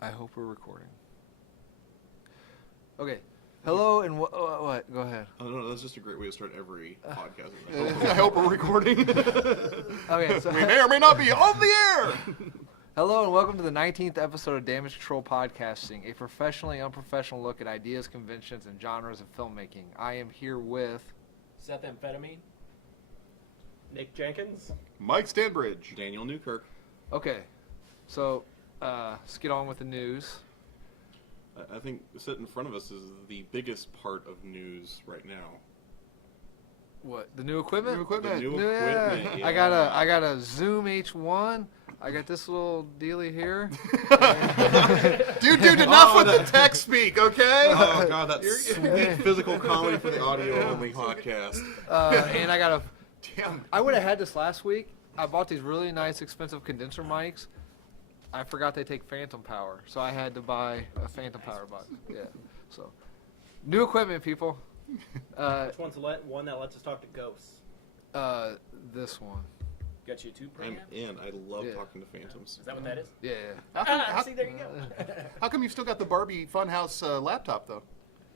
I hope we're recording. Okay. Hello and what? Go ahead. Oh, no, that's just a great way to start every podcast. I hope we're recording. Okay, so We may or may not be on the air. hello and welcome to the 19th episode of Damage Control Podcasting, a professionally unprofessional look at ideas, conventions, and genres of filmmaking. I am here with Seth Amphetamine, Nick Jenkins, Mike Stanbridge. Daniel Newkirk. Okay, so let's get on with the news. I think sitting in front of us is the biggest part of news right now. What, the new equipment? New equipment. The new Yeah. equipment. Yeah. I got a Zoom H1. I got this little dealie here. Dude, enough with the tech speak, okay? Oh god, that's sweet physical comedy for the audio only podcast. And I got a. Damn. I would have had this last week. I bought these really nice, expensive condenser mics. I forgot they take phantom power, so I had to buy a phantom power box. Yeah. So, new equipment, people. which one's the one that lets us talk to ghosts? This one. Got you a tube And program? I love Yeah. talking to phantoms. Is that what that is? Yeah. See, there you go. How come you've still got the Barbie Funhouse laptop, though?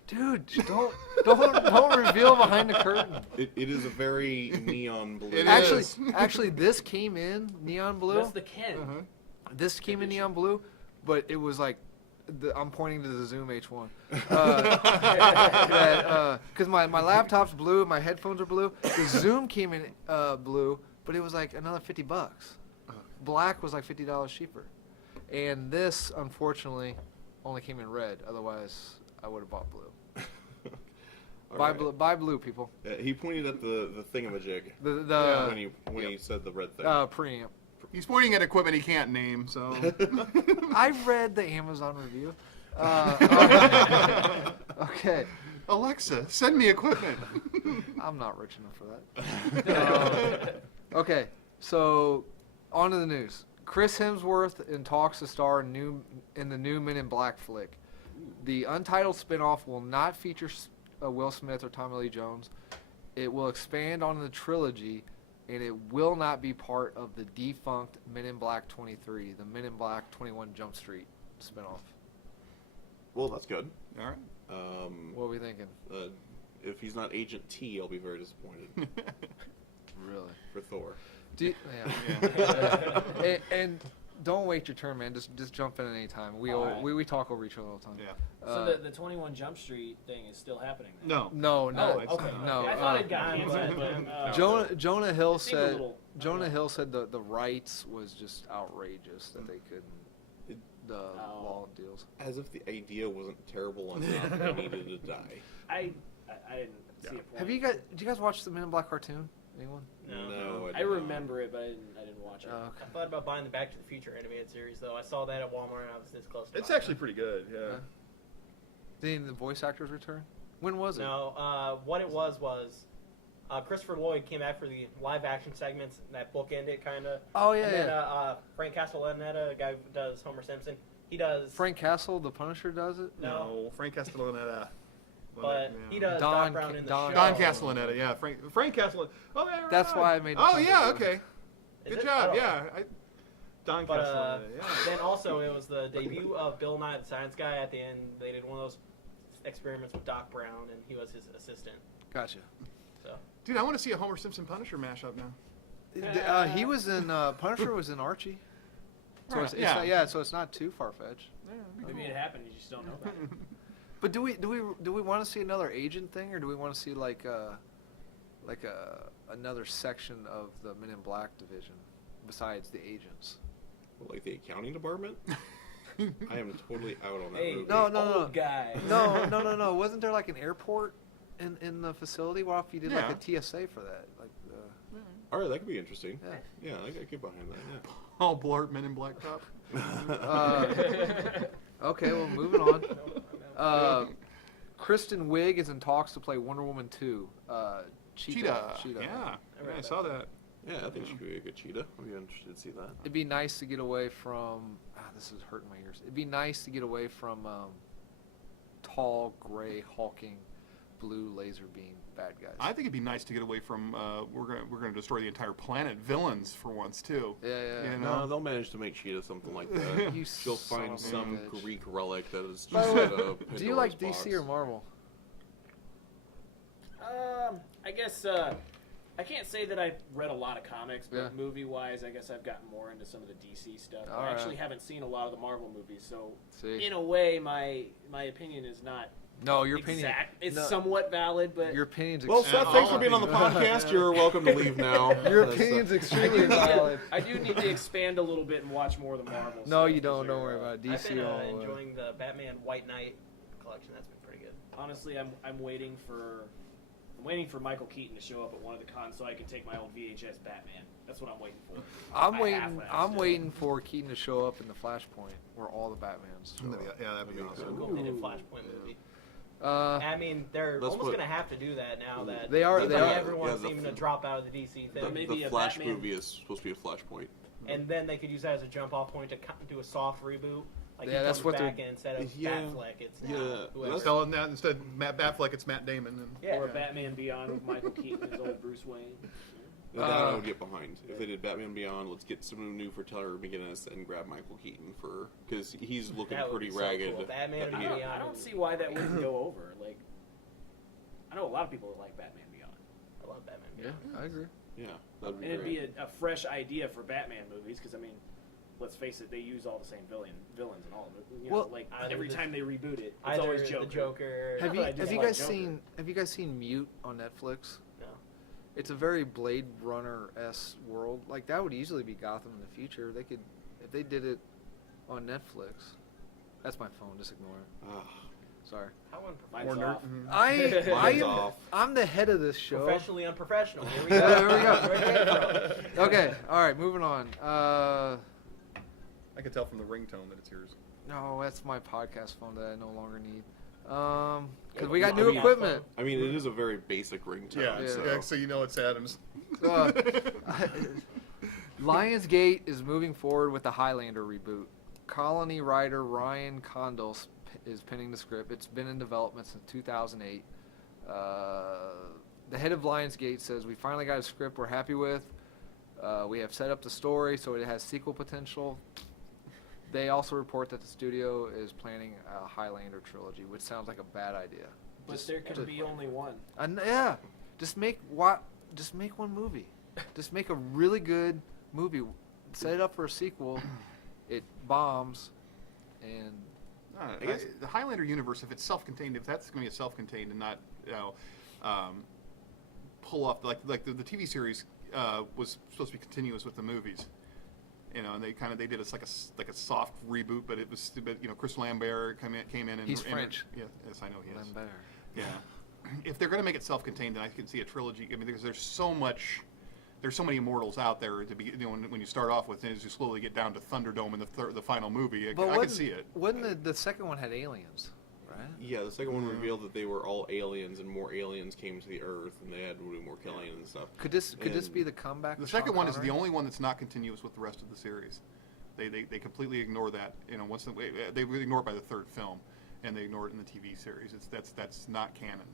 Dude, don't reveal behind the curtain. It is a very neon blue. It is. Actually, this came in neon blue. That's the Ken. This came in neon blue, but it was like, I'm pointing to the Zoom H1. Because my laptop's blue, my headphones are blue. The Zoom came in blue, but it was like another $50. Black was like $50 cheaper. And this, unfortunately, only came in red. Otherwise, I would have bought blue. Buy blue, people. He pointed at the thingamajig The when he said the red thing. preamp. He's pointing at equipment he can't name, so... I read the Amazon review. Okay. Alexa, send me equipment. I'm not rich enough for that. Okay, so on to the news. Chris Hemsworth in talks to star in the new Men in Black flick. The untitled spinoff will not feature Will Smith or Tommy Lee Jones. It will expand on the trilogy, and it will not be part of the defunct Men in Black 23, the Men in Black 21 Jump Street spinoff. Well, that's good. All right. What are we thinking? If he's not Agent T, I'll be very disappointed. Really? For Thor. And don't wait your turn, man. Just jump in at any time. We talk over each other all the time. Yeah. So the 21 Jump Street thing is still happening then? No. No. Oh, okay. No. I thought it gone, but Jonah Hill seemed a said. little- Jonah Hill said the rights was just outrageous that they couldn't. The law deals. As if the idea wasn't terrible enough and it needed to die. I didn't see a point. Did you guys watch the Men in Black cartoon? Anyone? No, I remember it, but I didn't watch it. Oh, okay. I thought about buying the Back to the Future animated series, though. I saw that at Walmart, and I was this close to It's buying actually pretty good, yeah. Did any of the voice actors return? When was it. it? No, what it was Christopher Lloyd came back for the live-action segments, that bookended kind of. Oh, yeah, And then yeah. Frank Castellaneta, a guy who does Homer Simpson, he does... Frank Castle, the Punisher, does it? No. Frank Castellaneta. But he does Don Doc Brown in the Don- show. Don Castellaneta, yeah. Frank Castellaneta. Oh, yeah, right. That's why I made. Oh, yeah, okay. Is Good it? job, I don't know. yeah. Don But Castellaneta, yeah. then also it was the debut of Bill Nye the Science Guy. At the end, they did one of those experiments with Doc Brown, and he was his assistant. Gotcha. So Dude, I want to see a Homer Simpson Punisher mashup now. He was in Punisher was in Archie. So Right, so it's not too far fetched. Maybe it happened, you just don't know about it. But do we want to see another agent thing, or do we want to see like another section of the Men in Black division besides the agents? Like the accounting department? I am totally out on that Hey, movie. No. Guy. No. Wasn't there like an airport in the facility? What if you did like a TSA for that? Like, All right, that could be interesting. yeah. Yeah, I could get behind that, yeah. Paul Blart, Men in Black Cop. Okay, well, moving on. Kristen Wiig is in talks to play Wonder Woman 2. Cheetah. Yeah, I saw that. Yeah, I think she could be a good cheetah. I'd be interested to see that. It'd be nice to get away from. This is hurting my ears. It'd be nice to get away from tall, gray, hulking, blue laser beam bad guys. I think it'd be nice to get away from we're gonna destroy the entire planet villains for once too. Yeah. You No, know? they'll manage to make Cheetah something like that. You She'll son find of a some bitch. Greek relic that is By just the way, at a do you like Pandora's DC box. or Marvel? I guess I can't say that I've read a lot of comics, but Yeah. movie-wise, I guess I've gotten more into some of the DC stuff. All I right. actually haven't seen a lot of the Marvel movies, so See, in a way, my opinion is not no, your opinion. exact. It's no, somewhat valid, but Your opinion's Well, extremely Seth, thanks for being on the podcast. You're welcome to leave now. Your That's, opinion's I extremely do, valid. I do need to expand a little bit and watch more of the Marvel stuff. No, you don't. 'cause Don't they're, worry about it. I've DC been all the way. enjoying the Batman White Knight collection. That's been pretty good. Honestly, I'm waiting for Michael Keaton to show up at one of the cons so I can take my old VHS Batman. That's what I'm waiting for. I'm I waiting. have one, I'm still. waiting for Keaton to show up in the Flashpoint, where all the Batmans show up. Yeah, that'd be That'd be awesome. Cool. They did a Flashpoint movie. Uh, I mean, they're That's almost what- going to have to do that now that They are- they are. everyone's Yeah, the- seeming to drop out of the DC The, thing. maybe the a Flash Batman- movie is supposed to be a Flashpoint. And then they could use that as a jump-off point to do a soft reboot. Like Yeah, he that's comes what back they're- and instead of Yeah. Batfleck, it's Yeah, whoever. that's- Telling that instead of Matt Batfleck, it's Matt Damon. And, Yeah. Or Batman Beyond with Michael Keaton as old Bruce Wayne. That I would get behind. If they did Batman Beyond, let's get someone new for Tyler McGinnis and grab Michael Keaton because he's looking That would pretty be so ragged. cool. Batman Yeah. Beyond. I don't see why that wouldn't go over. Like, I know a lot of people that like Batman Beyond, I love Batman yeah, Beyond. I agree. Yeah, that'd be and it'd great. be a fresh idea for Batman movies because I mean, let's face it, they use all the same villains in all of them. You know, Well, like either every the- time they reboot it, it's Either always the Joker. Joker. Have but you I just have you like guys Joker. seen Mute on Netflix? No. It's a very Blade Runner-esque world. Like that would easily be Gotham in the future. They could, if they did it on Netflix. That's my phone. Just ignore it. Ah, Sorry. How Mine's unprofessional. off. Mine's am. off. I'm the head of this show. Professionally unprofessional. Here we Yeah, go. there we go. Where'd it come from? Okay. All right. Moving on. I can tell from the ringtone that it's yours. No, that's my podcast phone that I no longer need. Because we Yeah, got I new mean- equipment. I mean, it is a very basic ringtone. Yeah, So. yeah, so you know it's Adams. Uh, Lionsgate is moving forward with the Highlander reboot. Colony writer Ryan Condal is penning the script. It's been in development since 2008. The head of Lionsgate says, "We finally got a script we're happy with. We have set up the story so it has sequel potential." They also report that the studio is planning a Highlander trilogy, which sounds like a bad idea. But there could be only one. Yeah, just make one movie. Just make a really good movie. Set it up for a sequel. It bombs, and I guess the Highlander universe, if it's self-contained, if that's going to be a self-contained and not, pull off like the TV series was supposed to be continuous with the movies, and they did like a soft reboot, but it was Chris Lambert came in and He's French. Yeah, yes, I know he is. Lambert. Yeah, if they're going to make it self-contained, then I can see a trilogy. I mean, because there's so many immortals out there to be. When you start off with, and as you slowly get down to Thunderdome in the final movie, I can see it. Wasn't the second one had aliens, right? Yeah, the second one revealed that they were all aliens, and more aliens came to the Earth, and they had to do more killing and stuff. Could this And be the comeback? The of Sean second one is the Connery? only one that's not continuous with the rest of the series. They completely ignore that. Once they ignore it by the third film, and they ignore it in the TV series. That's not canon.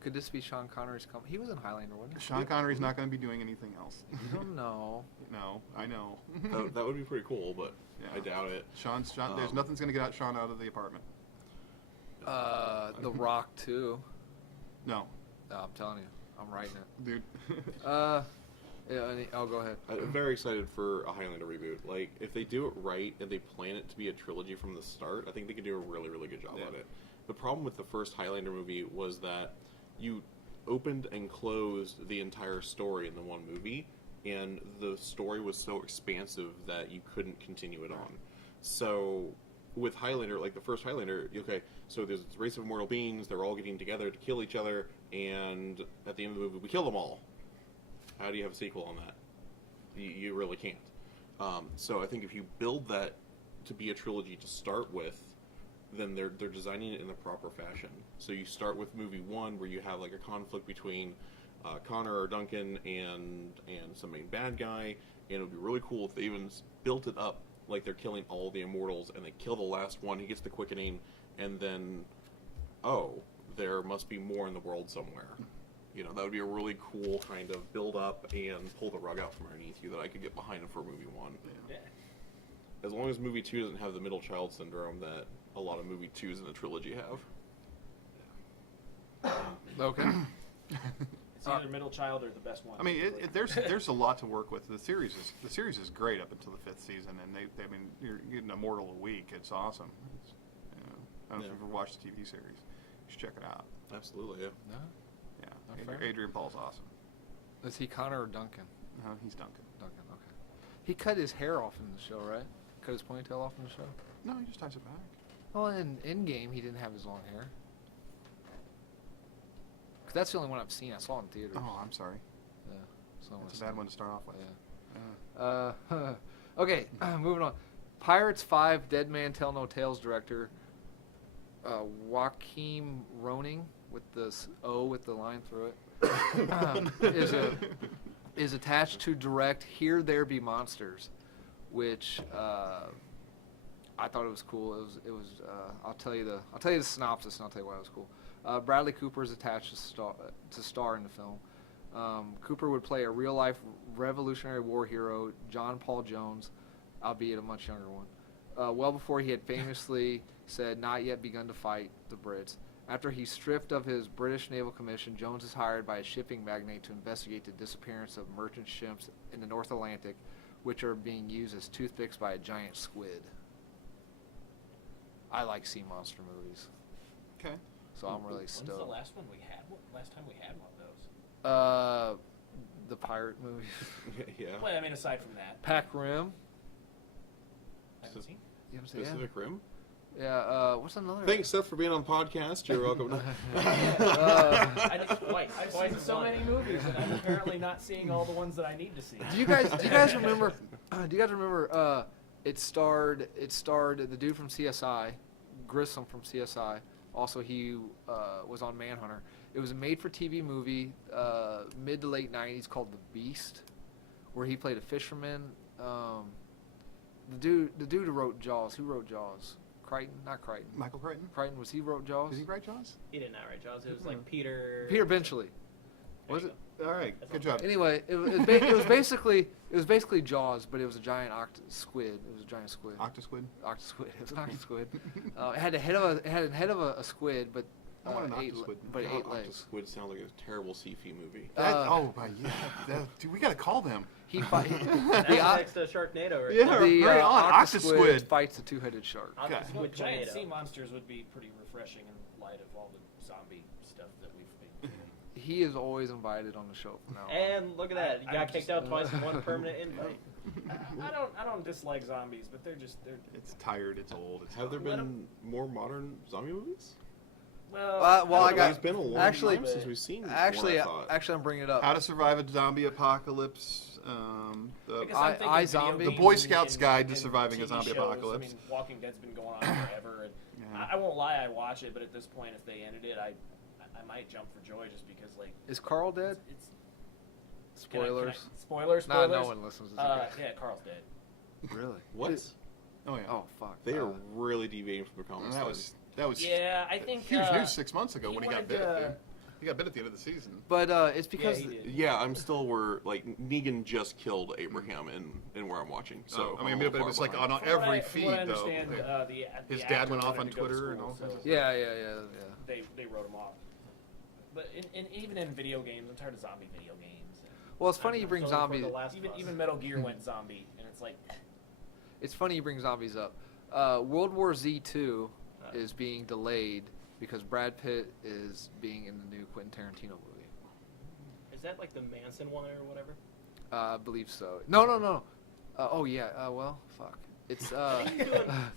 Could this be Sean Connery's come? He was in Highlander, wasn't he? Sean Connery's not going to be doing anything else. You don't know. No, I know. That would be pretty cool, but Yeah. I doubt it. Sean, there's nothing's going to get Sean out of the apartment. The Rock too. No, No, I'm telling you, I'm writing it. dude. I'll go ahead. I'm very excited for a Highlander reboot. Like, if they do it right and they plan it to be a trilogy from the start, I think they can do a really, really good job Yeah. at it. The problem with the first Highlander movie was that you opened and closed the entire story in the one movie, and the story was so expansive that you couldn't continue it on. So, with Highlander, like the first Highlander, okay, so there's this race of immortal beings, they're all getting together to kill each other, and at the end of the movie, we kill them all. How do you have a sequel on that? You really can't. So I think if you build that to be a trilogy to start with, then they're designing it in the proper fashion. So you start with movie one where you have like a conflict between Connor or Duncan and some main bad guy, and it would be really cool if they even built it up like they're killing all the immortals, and they kill the last one, he gets the quickening, and then, oh, there must be more in the world somewhere. That would be a really cool kind of build up and pull the rug out from underneath you that I could get behind for movie 1. Yeah. As long as movie 2 doesn't have the middle child syndrome that a lot of movie 2s in the trilogy have. Okay. It's either middle child or the best one. I mean, there's a lot to work with. The series is great up until the 5th season, and you're getting a mortal a week. It's awesome. I don't know if you've ever watched the TV series. You should check it out. Absolutely, yeah. No? Yeah, fair. Adrian Paul's awesome. Is he Connor or Duncan? No, he's Duncan. Duncan, okay. He cut his hair off in the show, right? Cut his ponytail off in the show? No, he just ties it back. Well, in Endgame, he didn't have his long hair. 'Cause that's the only one I've seen. I saw it in theaters. Oh, I'm sorry. Yeah. So That's a bad one to start off with. Yeah. Okay, moving on. Pirates 5 Dead Man Tell No Tales director Joaquin Roning, with the O with the line through it, is attached to direct Here There Be Monsters, which I thought it was cool. It was I'll tell you the synopsis and I'll tell you why it was cool. Bradley Cooper is attached to star in the film. Cooper would play a real-life Revolutionary War hero, John Paul Jones, albeit a much younger one, well before he had famously said not yet begun to fight the Brits. After he's stripped of his British naval commission, Jones is hired by a shipping magnate to investigate the disappearance of merchant ships in the North Atlantic, which are being used as toothpicks by a giant squid. I like sea monster movies, Okay. so I'm really When's stoked. the last one we had? Last time we had one of those? The pirate movie. Yeah. Well, I mean, aside from that, Pac Rim. I haven't seen. You haven't seen it? Pacific Rim? Yeah. What's another? Thanks, Seth, for being on the podcast. You're welcome. I did twice. I've seen so many movies, and I'm apparently not seeing all the ones that I need to see. Do you guys remember? Do you guys remember? It starred the dude from CSI, Grissom from CSI. Also, he was on Manhunter. It was a made-for-TV movie, mid to late '90s, called The Beast, where he played a fisherman. The dude who wrote Jaws. Who wrote Jaws? Crichton? Not Crichton. Michael Crichton? Crichton, was he wrote Jaws? Did he write Jaws? He did not write Jaws. It was like Peter. Peter Benchley. There Was you it? go. All right. That's Good all job. Anyway, it was basically Jaws, but it was a giant squid. It was a giant squid. Octosquid? Octosquid. It was an octosquid. It had a head of a squid, but I want an eight octosquid. but God, eight legs. Squid sounds like a terrible sci-fi movie. Dude, we got to call them. He fight That's next to Sharknado. Right Yeah. now. the Hurry on, octosquid octosquid. fights the two-headed shark. Okay. Well, Octosquid giant sea tornado. monsters would be pretty refreshing in light of all the zombie stuff that we've been. He is always invited on the show from now on. And look at that. You I'm got kicked just- out twice and one permanent invite. I don't dislike zombies, but they're It's tired. It's old. It's Have there done. been more modern zombie movies? Well, I got It's been a long actually- time since we've seen one, Actually, I thought. I'm bringing it up. How to Survive a Zombie Apocalypse. Because I- I'm thinking I video Zombie- games The Boy and- Scout's and- Guide to and Surviving a TV Zombie shows. Apocalypse. I mean, Walking Dead's been going on forever, and Yeah. I won't lie, I watch it, but at this point, if they ended it, I might jump for joy just because Is Carl dead? it's Spoilers. Spoilers. Nah, no one listens to this. Yeah, Carl's dead. Really? What? Oh, yeah. Oh fuck. They are really deviating from the comics. That was Yeah, I think huge news 6 months ago he when he got wanted bit. to- Dude. He got bit at the end of the season. But it's because he did. Yeah, I'm still where Negan just killed Abraham in where I'm watching. So I mean, I'm a but it little was far like behind. on From what every I- feed, from what I though. understand, His the dad actor went off wanted on to go to Twitter and school, all so kinds of yeah. They wrote him off. But even in video games, I'm tired of zombie video games. Well, it's funny you bring So for zombies. The Last of Us. Even Metal Gear went zombie, and it's like It's funny you bring zombies up. World War Z 2 is being delayed because Brad Pitt is being in the new Quentin Tarantino movie. Is that like the Manson one or whatever? I believe so. No. Oh yeah. Well, fuck. It's I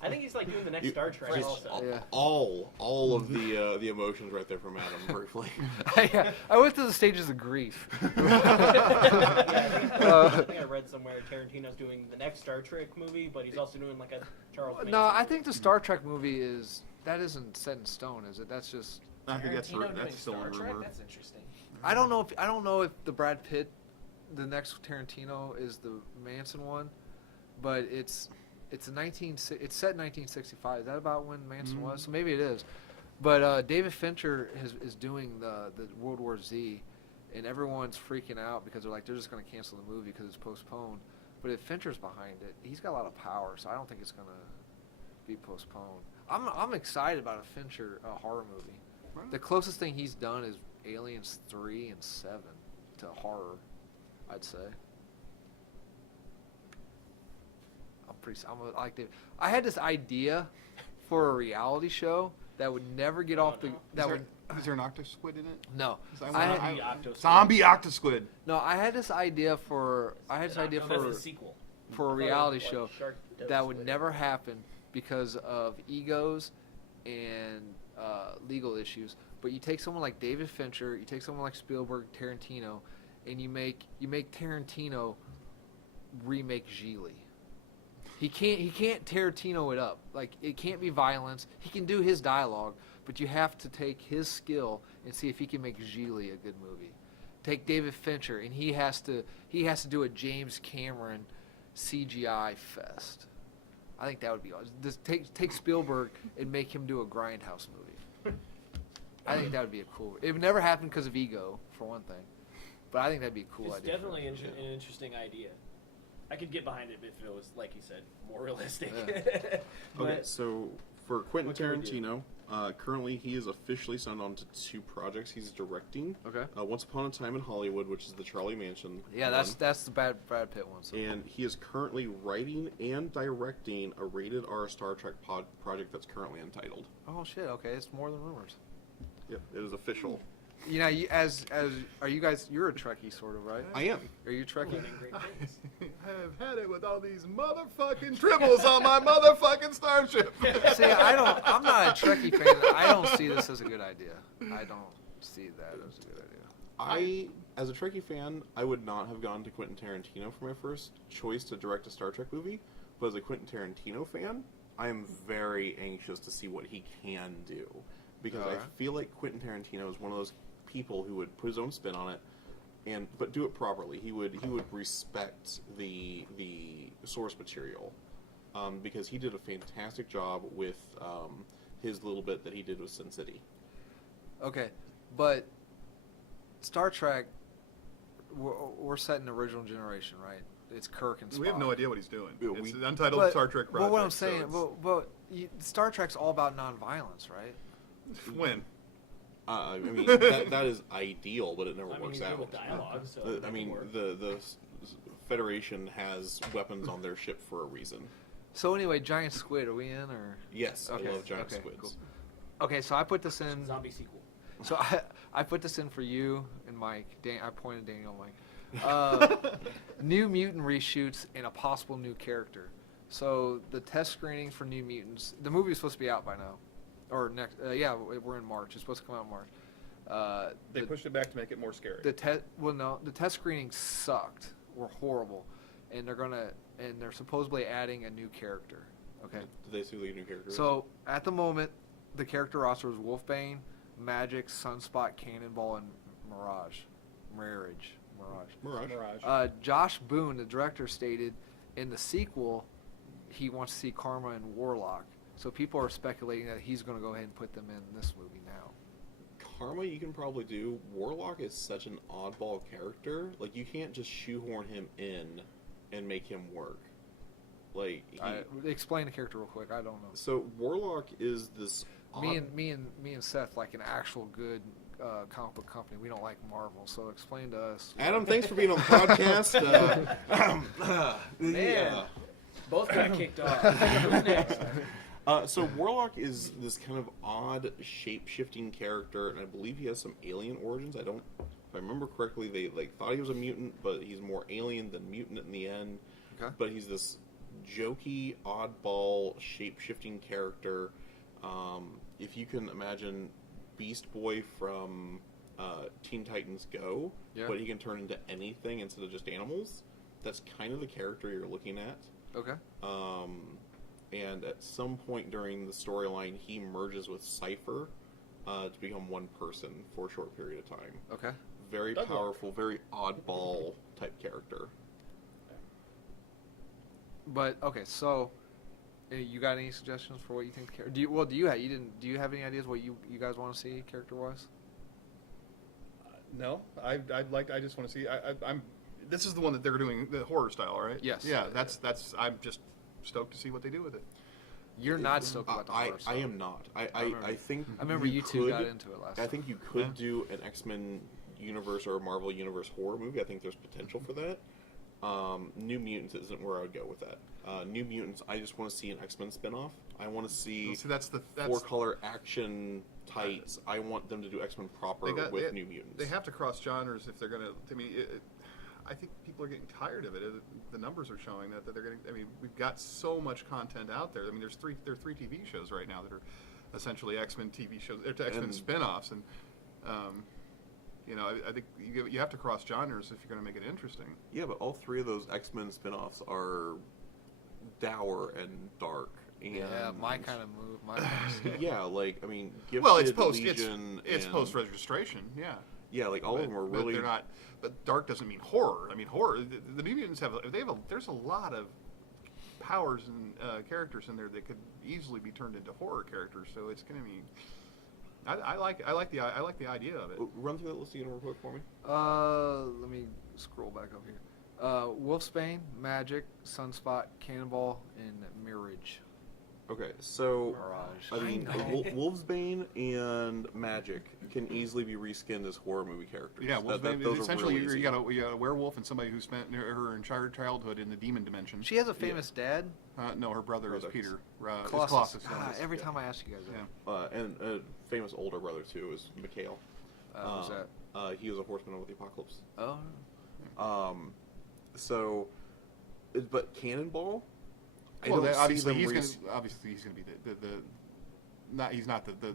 think he's like doing the next You- Star Trek just also. Yeah. all of the emotions right there from Adam briefly. yeah, I went through the stages of grief. I think I read somewhere Tarantino's doing the next Star Trek movie, but he's also doing like a Charles Manson. No, I think the Star Trek movie isn't set in stone, is it? That's just I think that's Tarantino doing still Star a Trek. rumor. That's interesting. I don't know if the Brad Pitt, the next Tarantino is the Manson one, but it's set in 1965. Is that about when Manson was? So maybe it is. But David Fincher is doing the World War Z, and everyone's freaking out because they're just going to cancel the movie because it's postponed. But if Fincher's behind it, he's got a lot of power, so I don't think it's going to be postponed. I'm excited about a Fincher horror movie. Right. The closest thing he's done is Aliens 3 and 7 to horror, I'd say. I had this idea for a reality show that would never get off the. Is there an octosquid in it? No. Zombie octosquid. No, I had this idea for That's a sequel. for a reality show that would never happen because of egos and legal issues. But you take someone like David Fincher, you take someone like Spielberg, Tarantino, and you make Tarantino remake Gigli. He can't Tarantino it up. Like, it can't be violence. He can do his dialogue, but you have to take his skill and see if he can make Gigli a good movie. Take David Fincher, and he has to do a James Cameron CGI fest. I think that would be awesome. Just take Spielberg and make him do a Grindhouse movie. I think that would be a cool. It would never happen because of ego, for one thing, but I think that'd be a cool It's idea. definitely an interesting idea. I could get behind it if it was, like you said, more realistic. Yeah. Okay, so for Quentin what can we do? Tarantino, currently he is officially signed on to 2 projects he's directing. Okay. Once Upon a Time in Hollywood, which is the Charlie Manson. Yeah, one. that's the Brad Pitt one. So. And he is currently writing and directing a rated R Star Trek project that's currently untitled. Oh shit! Okay, it's more than rumors. Yep, it is official. You know, are you guys? You're a Trekkie, sort of, right? I am. Are you Trekkie? I have had it with all these motherfucking tribbles on my motherfucking starship. See, I'm not a Trekkie fan. I don't see this as a good idea. I don't see that as a good idea. As a Trekkie fan, I would not have gone to Quentin Tarantino for my first choice to direct a Star Trek movie. But as a Quentin Tarantino fan, I am very anxious to see what he can do. Because I feel like Quentin Tarantino is one of those people who would put his own spin on it, but do it properly. He would respect the source material, because he did a fantastic job with his little bit that he did with Sin City. Okay, but Star Trek, we're set in the original generation, right? It's Kirk and Spock. We have no idea what he's doing. Yeah, It's an untitled Star Trek project. But what I'm saying, so Star Trek's all about nonviolence, right? when? I mean, that is ideal, but it never works he's good out. with dialogue, so I that can mean, work. the Federation has weapons on their ship for a reason. So anyway, giant squid, are we in or? Yes, Okay, I love giant okay, squids. cool. Okay, so I put this in. Zombie sequel. So I put this in for you and Mike. I pointed Daniel and Mike. New Mutant reshoots and a possible new character. So the test screening for New Mutants. The movie is supposed to be out by now, or next. Yeah, we're in March. It's supposed to come out in March. They pushed it back to make it more scary. The test screening sucked. Were horrible, and they're supposedly adding a new character. Okay. Did they see the new characters? So at the moment, the character roster is Wolfbane, Magic, Sunspot, Cannonball, and Mirage. Mirage. Josh Boone, the director, stated in the sequel he wants to see Karma and Warlock. So people are speculating that he's going to go ahead and put them in this movie now. Karma you can probably do. Warlock is such an oddball character. Like, you can't just shoehorn him in and make him work. Like, Explain the character real quick. I don't know. So Warlock is this Me and Seth like an actual good comic book company. We don't like Marvel, so explain to us. Adam, thanks for being on the podcast. Man, both got kicked off. Who's next? So Warlock is this kind of odd shape-shifting character, and I believe he has some alien origins. If I remember correctly, they thought he was a mutant, but he's more alien than mutant in the end. Okay. But he's this jokey, oddball, shape-shifting character. If you can imagine Beast Boy from Teen Titans Go, Yeah. but he can turn into anything instead of just animals, that's kind of the character you're looking at. Okay. And at some point during the storyline, he merges with Cypher to become one person for a short period of time. Okay. Very Doug powerful, very oddball type character. But okay, so you got any suggestions for what you think? Do you have any ideas what you guys want to see character wise? No, I just want to see. I'm. This is the one that they're doing the horror style, right? Yes. Yeah, that's. I'm just stoked to see what they do with it. You're not stoked about the horror I stuff. am not. I think. I remember you two got into it last I time. think you could do an X-Men universe or a Marvel universe horror movie. I think there's potential for that. New Mutants isn't where I would go with that. New Mutants, I just want to see an X-Men spinoff. I want to see that's four-color action tights. I want them to do X-Men proper with New Mutants. They have to cross genres if they're going to. I mean, I think people are getting tired of it. The numbers are showing that they're getting. I mean, we've got so much content out there. I mean, there are three TV shows right now that are essentially X-Men TV shows. They're X-Men spinoffs, and I think you have to cross genres if you're going to make it interesting. Yeah, but all three of those X-Men spinoffs are dour and dark. And Yeah, my kind of move. My kind of yeah, like I mean, Gifted, Well, it's Legion, it's post registration. Yeah. Yeah, like all of them are But really. they're not. But dark doesn't mean horror. I mean, horror. The New Mutants there's a lot of powers and characters in there that could easily be turned into horror characters. So it's going to be. I like the idea of it. Run through that list again real quick for me. Let me scroll back up here. Wolfsbane, Magic, Sunspot, Cannonball, and Mirage. Okay, so Mirage. I mean, Wolfsbane and Magic can easily be reskinned as horror movie characters. Yeah, well, those are essentially really easy. you got a werewolf and somebody who spent her entire childhood in the demon dimension. She has a famous dad. No, her brother is Colossus. Peter. Colossus. Colossus. Every time I ask you guys that. Yeah. And a famous older brother too is Mikhail. Who's that? He was a horseman of the apocalypse. Oh. So, but Cannonball. Well, I don't obviously see them he's going to be he's not the.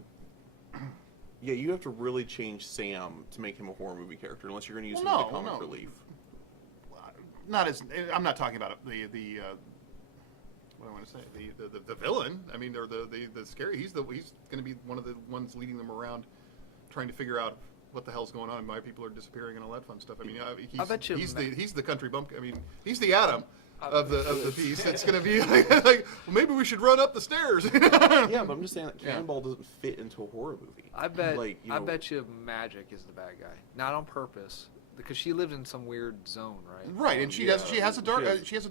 Yeah, you have to really change Sam to make him a horror movie character, unless you're going to use him Well, as a comic no. relief. Not as I'm not talking about the what I want to say the villain. I mean, or the scary. He's going to be one of the ones leading them around, trying to figure out what the hell's going on and why people are disappearing and all that fun stuff. I mean, I bet you he's the country bumpkin. I mean, he's the Adam of the piece. It's going to be like well, maybe we should run up the stairs. Yeah, but I'm just saying that Cannonball doesn't fit into a horror movie. I bet. I I bet you Magic is the bad guy, not on purpose, because she lived in some weird zone, right? Right, and she has a dark she is.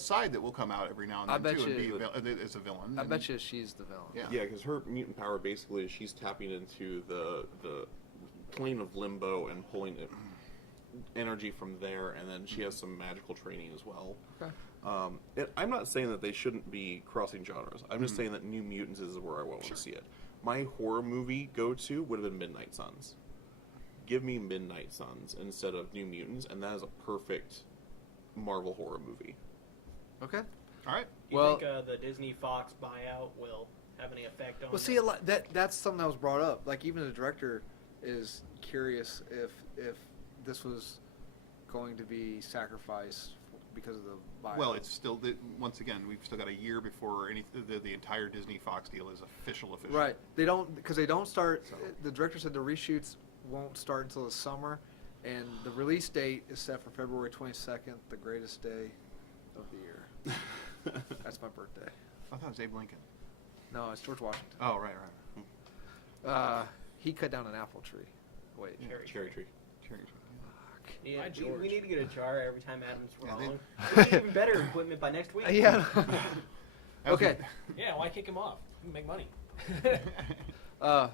side that will come out every now and then I bet too, and you- be as a villain. I and- bet you she's the villain. Yeah. Yeah, because her mutant power basically is she's tapping into the plane of limbo and pulling it energy from there, and then she has some magical training as well. Okay. And I'm not saying that they shouldn't be crossing genres. I'm just saying that New Mutants is where I want to see it. My horror movie go-to would have been Midnight Suns. Give me Midnight Suns instead of New Mutants, and that is a perfect Marvel horror movie. Okay. All right. Do you Well- think the Disney Fox buyout will have any effect on? Well, see, a lot, that's something that was brought up. Like, even the director is curious if this was going to be sacrificed because of the buyout. Well, it's still once again we've still got a year before the entire Disney Fox deal is official. Right. They don't start. The director said the reshoots won't start until the summer, and the release date is set for February 22nd, the greatest day of the year. That's my birthday. I thought it was Abe Lincoln. No, it's George Washington. Oh, right. He cut down an apple tree. Wait. Cherry tree. Yeah, Hi, we George. need to get a jar every time Adam's Yeah, wrong. We need even better equipment by next week. Yeah. Okay. Yeah, why kick him off? You can make money.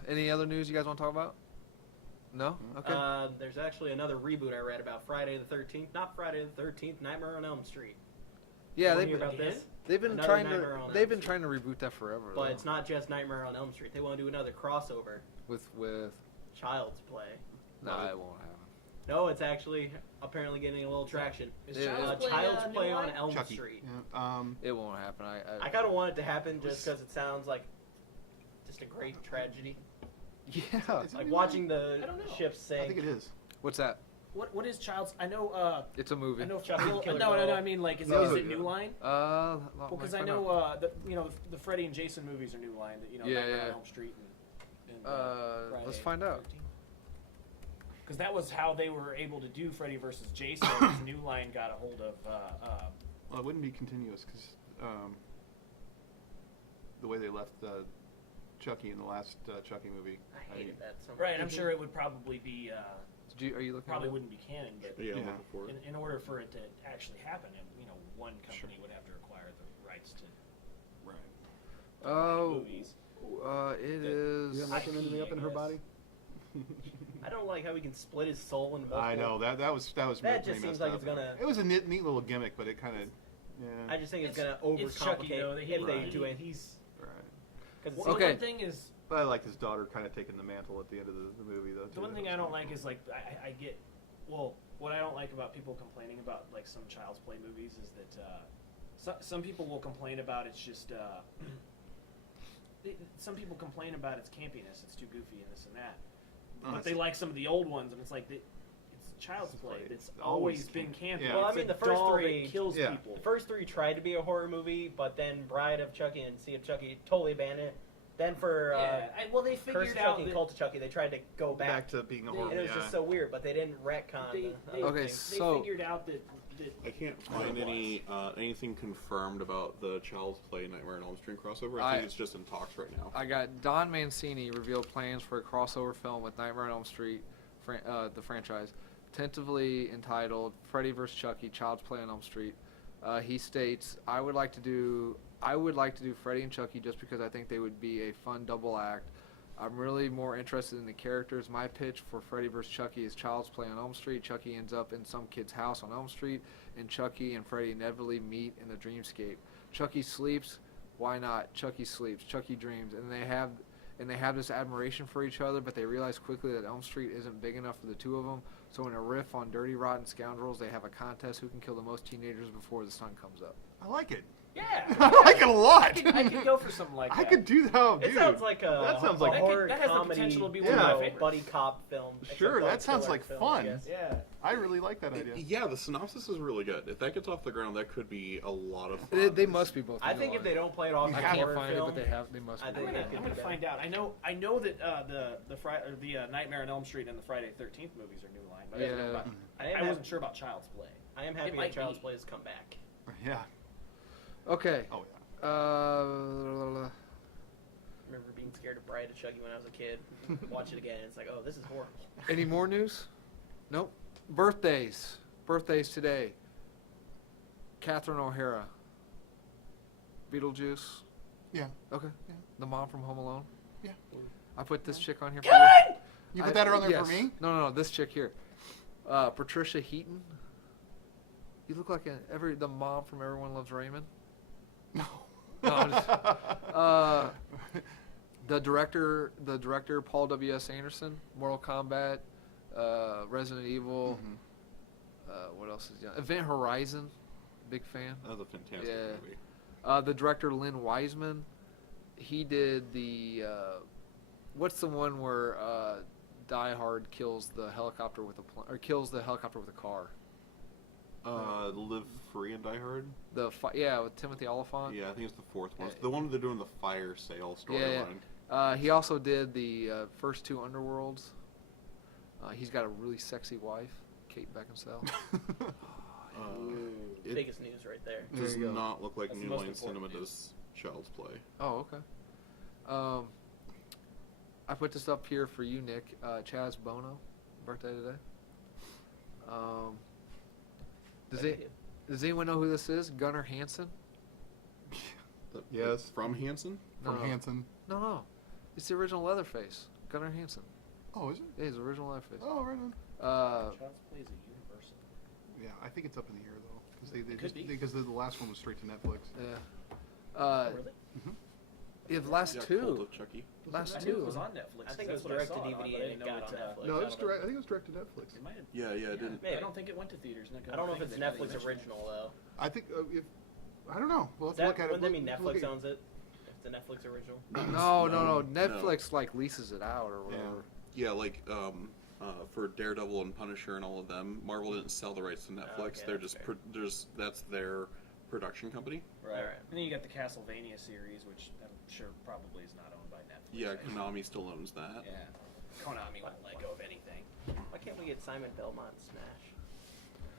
Any other news you guys want to talk about? No? Okay. There's actually another reboot I read about Friday the 13th. Not Friday the 13th, Nightmare on Elm Street. yeah, Wanna they've hear been, about this? they've been Another trying Nightmare on they've Elm been Street. trying to reboot that forever. But though. it's not just Nightmare on Elm Street. They want to do another crossover. with Child's Play. no, it won't happen. No, it's actually apparently getting a little traction. Is Yeah, Child's Play, Child's new Play on line? Elm Chucky. Street. Yeah, It won't happen. I kind of want it to happen just because it sounds like just a great tragedy. Yeah. Is it Like new watching the I don't know. ship sink. I think it is. What's that? What is Child's? I know. It's a movie. I know. Chucky Phil, Killer no. Doll. I mean, like, is No, it New Line? Well, Well, because I know the Freddy and Jason movies are New Line. Yeah, Nightmare yeah. on Elm Street and let's find out. Because that was how they were able to do Freddy versus Jason. 'Cause New Line got a hold of. Well, it wouldn't be continuous because the way they left Chucky in the last Chucky movie. I hated that so much. Right, I'm sure it would probably be. Are you looking? Probably at it? wouldn't be canon, but Yeah, I'm Yeah. looking for it. in order for it to actually happen, one company would have to acquire the rights to Right. movies. It is. You got nothing IP, anything up in I her guess. body? I don't like how he can split his soul in multiple. I know that was That pretty just seems messed like up. it's gonna. It was a neat little gimmick, but it kind of I just think it's It's gonna Chucky, overcomplicate though. if they do it. He's right. Because Okay. One thing is But I liked his daughter kind of taking the mantle at the end of the movie, though. the too. one That thing was I don't kinda like is like I get what I don't like about people complaining about like some Child's Play movies is that some people will complain about it's just some people complain about its campiness, it's too goofy and this and that, but they like some of the old ones and it's like it's Child's Play. It's always been campy. Yeah. Well, I It's mean, a the first doll three- that kills Yeah. people. the first three tried to be a horror movie, but then Bride of Chucky and Sea of Chucky totally abandoned it. Then for well, they Curse figured of out Chucky and that Cult of Chucky, they tried to go back to being a They- horror. and it was yeah. just so weird, but they didn't retcon. they the Okay, they so- figured out that I can't find anything confirmed about the Child's Play Nightmare on Elm Street crossover. I think it's just in talks right now. I got Don Mancini revealed plans for a crossover film with Nightmare on Elm Street, the franchise, tentatively entitled Freddy vs. Chucky: Child's Play on Elm Street. He states, "I would like to do Freddy and Chucky just because I think they would be a fun double act. I'm really more interested in the characters. My pitch for Freddy vs. Chucky is Child's Play on Elm Street. Chucky ends up in some kid's house on Elm Street, and Chucky and Freddy inevitably meet in the dreamscape. Chucky sleeps. Why not? Chucky sleeps. Chucky dreams, and they have this admiration for each other, but they realize quickly that Elm Street isn't big enough for the two of them. So in a riff on Dirty Rotten Scoundrels, they have a contest who can kill the most teenagers before the sun comes up." I like it. yeah. I like it a lot. I could go for something like that. I could do that. Oh, It dude. sounds like That sounds like- horror that has the comedy, potential to be one of my favorites. buddy cop film. except Sure, for a that sounds killer like film, fun. I guess. Yeah. I really like that idea. Yeah, the synopsis is really good. If that gets off the ground, that could be a lot of fun. They must be both. I think if they don't play it off You as I a can't horror find film, it, but they must. I Be think I'm both. it could gonna be find out. I know that the Nightmare on Elm Street and the Friday 13th movies are new line, but Yeah. I wasn't sure about Child's Play. I am It happy might that Child's be. Play has come back. Yeah. Okay. Oh yeah. I remember being scared of Bride of Chucky when I was a kid. Watch it again, it's like, oh, this is horrible. Any more news? Nope. Birthdays. Birthdays today. Catherine O'Hara. Beetlejuice. Yeah. Okay. Yeah. The mom from Home Alone. Yeah. I put this chick on here for you. You put that on there yes. for me? No, this chick here. Patricia Heaton. You look like the mom from Everyone Loves Raymond. No. No, I'm just- the director Paul W.S. Anderson, Mortal Kombat, Resident Evil. What else is Event Horizon, big fan. That was a fantastic Yeah. movie. The director Lynn Wiseman, he did the what's the one where Die Hard kills the helicopter with kills the helicopter with a car. Live Free and Die Hard? With Timothy Olyphant. Yeah, I think it's the fourth one. It's the one they're doing the fire sale Yeah. storyline. He also did the first two Underworlds. He's got a really sexy wife, Kate Beckinsale. It Biggest news right there. does There you go. not look like That's the New most Line important Cinema news. does Child's Play. Oh, okay. I put this up here for you, Nick. Chaz Bono, birthday today. Does anyone know who this is? Gunnar Hansen? Yes. From Hanson? From No. Hanson. No. It's the original Leatherface. Gunnar Hansen. Oh, is it? Yeah, he's the original Leatherface. Oh, right on. Child's Play is a universal. Yeah, I think it's up in the air though, Could be. because the last one was straight to Netflix. Yeah. Really? Yeah, the last Yeah, Cult two. of Chucky. Last I knew two. it was on Netflix. I think it That's was what direct saw to it on, DVD but I and didn't it know got on it, Netflix. No, I it's don't know. direct. I think it was direct to Netflix. It might have. Yeah, it didn't. Maybe. I don't think it went to theaters. I don't know if it's Netflix original though. I think if I don't know. We'll have to That, look at it. wouldn't that mean We'll look Netflix at- owns it? If it's a Netflix original? No. Netflix like leases it out or whatever. Yeah, like for Daredevil and Punisher and all of them, Marvel didn't sell the rights to Netflix. okay, They're that's just fair. that's their production company. Right. Alright. And then you got the Castlevania series, which I'm sure probably is not owned by Netflix. Yeah, I- Konami still owns that. Yeah. Konami won't let go of anything. Why can't we get Simon Belmont Smash?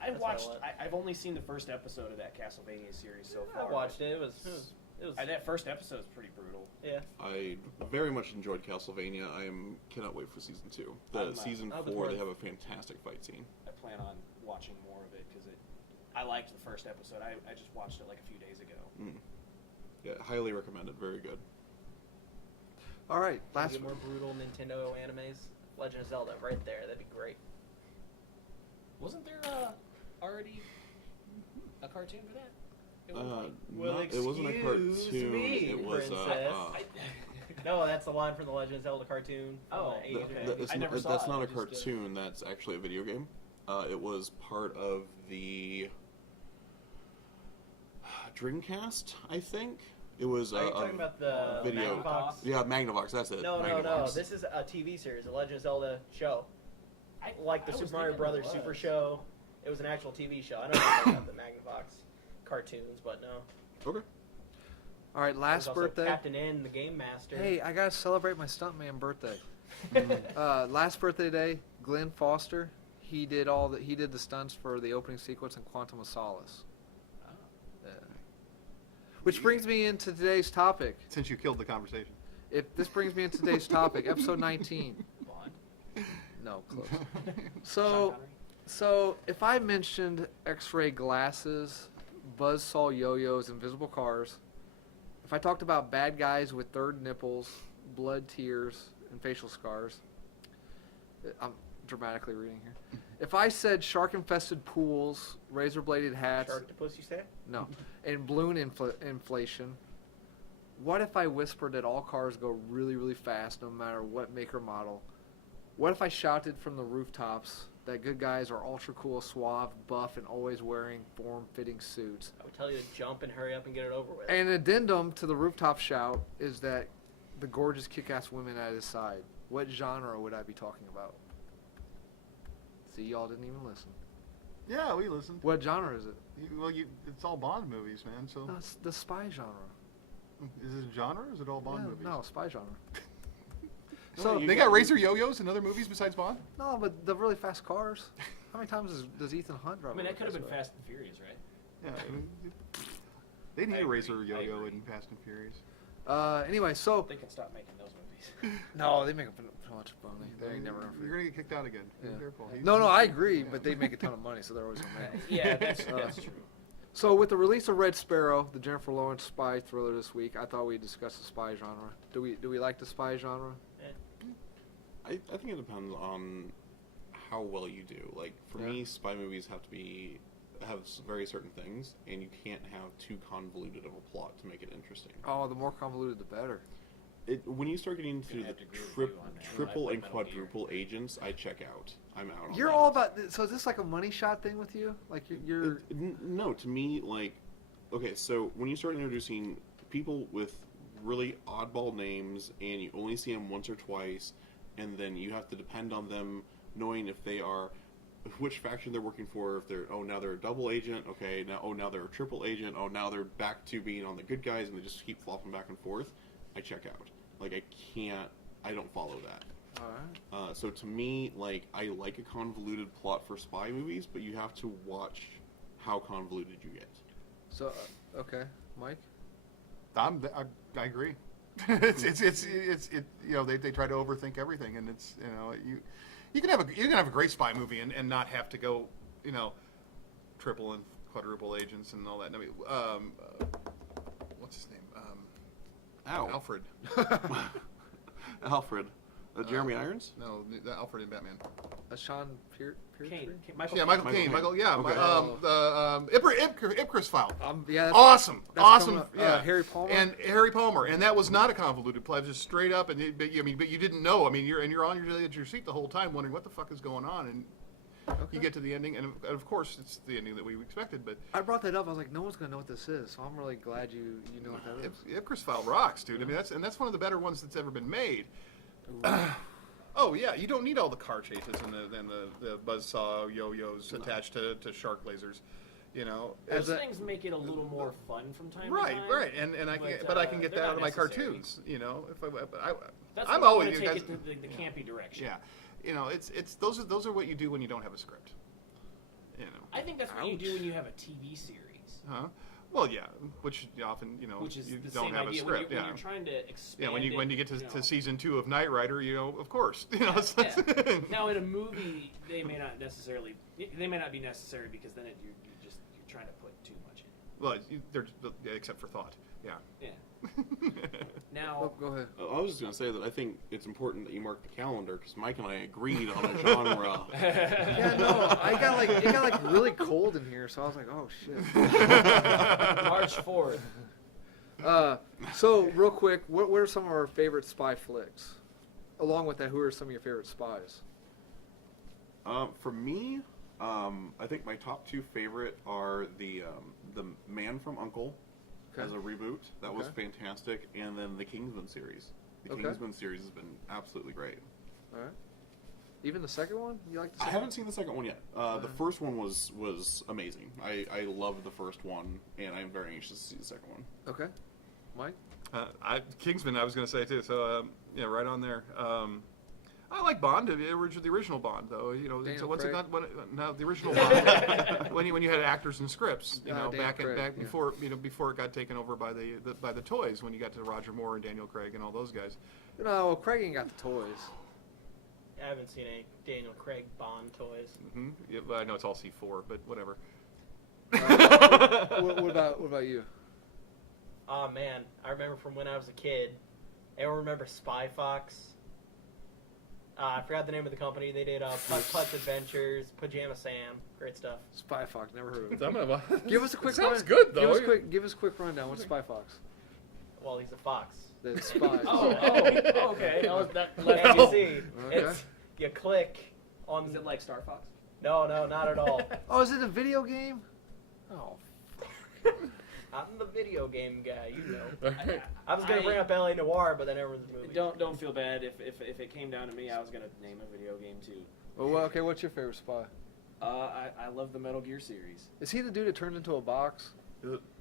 I've That's what I watched. want. I've only seen the first episode of that Castlevania series so far. I watched it. It was It was, That first episode's pretty brutal. yeah. I very much enjoyed Castlevania. Cannot wait for season 2. Season I'll look 4, they forward. have a fantastic fight scene. I plan on watching more of it because I liked the first episode. I just watched it like a few days ago. Yeah, highly recommended. Very good. All right, Can we last get more brutal Nintendo animes. Legend of Zelda, right there. That'd be great. Wasn't there already a cartoon for that? It wasn't a cartoon. It was princess. No, that's the line from the Legend of Zelda cartoon. from Oh, the 80s. okay. I never saw that's it, not I a just, cartoon. That's actually a video game. It was part of the Dreamcast, I think. It was Are you talking about the video. Magnavox? Yeah, Magnavox. That's it. No. Magnavox. This is a TV series, a Legend of Zelda show. Like the I was Super Mario thinking it Brothers was. Super Show. It was an actual TV show. I don't know about the Magnavox cartoons, but no. Okay. All right, There's last also birthday. Captain N, the Game Master. Hey, I gotta celebrate my stuntman birthday. Last birthday day, Glenn Foster. He did the stunts for the opening sequence in Quantum of Solace. Yeah. Which brings me into today's topic. Since you killed the conversation. This brings me into today's topic, episode 19. Bond. No, close. Sean So if I mentioned X-ray glasses, buzzsaw yo-yos, invisible cars, if I talked about bad guys with third nipples, blood, tears, and facial scars, I'm dramatically reading here. If I said shark-infested pools, razor-bladed hats, Sharktopus, you say? no, and balloon inflation, what if I whispered that all cars go really, really fast no matter what make or model? What if I shouted from the rooftops that good guys are ultra cool, suave, buff, and always wearing form-fitting suits? I would tell you to jump and hurry up and get it over with. And an addendum to the rooftop shout is that the gorgeous kick-ass women at his side. What genre would I be talking about? See, y'all didn't even listen. Yeah, we listened. What genre is it? It's all Bond movies, man. So No, it's the spy genre. is it genre? Or is it all Bond Yeah, movies? no, spy genre. So They got racer yo-yos in other movies besides Bond. No, but the really fast cars. How many times does Ethan Hunt drive? I mean, a that could have been car? Fast and Furious, right? Yeah, I mean, they need I a agree, racer I yo-yo agree. in Fast and Furious. Anyway, so They can stop making those movies. no, they make a bunch of money. They ain't never gonna You're gonna get kicked out again. Be Yeah. careful. No, I agree, but they make a ton of money, so they're always gonna make. Yeah, that's true. So with the release of Red Sparrow, the Jennifer Lawrence spy thriller this week, I thought we'd discuss the spy genre. Do we like the spy genre? I think it depends on how well you do. Like for Yeah. me, spy movies have very certain things, and you can't have too convoluted of a plot to make it interesting. Oh, the more convoluted, the better. When you start getting into Gonna the have to agree with you on that. triple I and like Metal Gear. quadruple agents, I check out. I'm out. On You're that. all about. So is this like a money shot thing with you? Like you're No, to me, like, okay, so when you start introducing people with really oddball names and you only see them once or twice, and then you have to depend on them knowing if they are, which faction they're working for, if they're, now they're a double agent, okay, now they're a triple agent, now they're back to being on the good guys, and they just keep flopping back and forth, I check out. Like, I don't follow that. all right. So to me, like, I like a convoluted plot for spy movies, but you have to watch how convoluted you get. So okay, Mike. I agree. it's they try to overthink everything, and it's you can have a great spy movie and not have to go triple and quadruple agents and all that. I mean, what's his name? Ow. Alfred. Alfred. Jeremy Irons? No, Alfred in Batman. Sean Pierce. Kane. Michael Yeah, Caine. Michael Michael Caine. Caine. Michael. Yeah. Okay. Ipcris file. Yeah. Awesome. that's Awesome. coming up. Yeah. Harry Palmer. And Harry Palmer, and that was not a convoluted plot. It was just straight up, but you didn't know. I mean, you're on your seat the whole time, wondering what the fuck is going on, and you get to the ending, and of course it's the ending that we expected. But I brought that up. I was like, no one's gonna know what this is, so I'm really glad you know what that is. Ipcris file rocks, dude. I mean, that's one of the better ones that's ever been made. Oh yeah, you don't need all the car chases and the buzzsaw yo-yos attached to shark lasers, Those things make it a little more fun from time to Right, time. right, and I can get they're that not out of my necessary. cartoons, If That's I'm what I always want to take that's- it to the campy direction. yeah, it's those are what you do when you don't have a script, I think that's what you do when you have a TV series. huh? Well, yeah, which often which is you the don't same have idea a script. when you're trying to expand. Yeah, when you get to, it, to season 2 of Knight Rider, of course, Yeah. Now in a movie, they may not be necessary because then you're trying to put too much in. Well, they're except for thought. Yeah. Yeah. Now, Oh, go ahead. I was just going to say that I think it's important that you mark the calendar because Mike and I agreed on a genre. Yeah, no, it got like really cold in here, so I was like, oh shit. March 4th. So real quick, what are some of our favorite spy flicks? Along with that, who are some of your favorite spies? For me, I think my top 2 favorite are the Man from U.N.C.L.E. Okay. as a reboot. That was Okay. fantastic. And then the Kingsman series. The Okay. Kingsman series has been absolutely great. All right. Even the second one? You like the I second haven't seen the second one yet. The first one was amazing. I loved the first one, and I'm very anxious to see the second one. Okay. Mike? Kingsman, I was going to say too. So yeah, right on there. I like Bond, the original Bond, though. Daniel So what's it Craig? got? No, the original Bond. when you had actors and scripts, Daniel back Craig, yeah. before before it got taken over by the toys. When you got to Roger Moore and Daniel Craig and all those guys. No, Craig ain't got the toys. I haven't seen any Daniel Craig Bond toys. Mm-hmm. Yeah, well, I know it's all C4, but whatever. What about you? Oh man, I remember from when I was a kid. Anyone remember Spy Fox? I forgot the name of the company. They did Putt Putt Adventures, Pajama Sam, great stuff. Spy Fox, never heard of it. I'm gonna, Give us a quick sounds run. good though. Give us a quick rundown. What's Spy Fox? Well, he's a fox. That spies. Okay. And you see, Okay. it's you click on. Is it like Star Fox? No, not at all. Oh, is it a video game? Oh. I'm the video game guy, you know. I was gonna bring up LA Noire, but then everyone's movie. Don't feel bad if it came down to me. I was gonna name a video game too. Well, okay. What's your favorite spy? I love the Metal Gear series. Is he the dude that turns into a box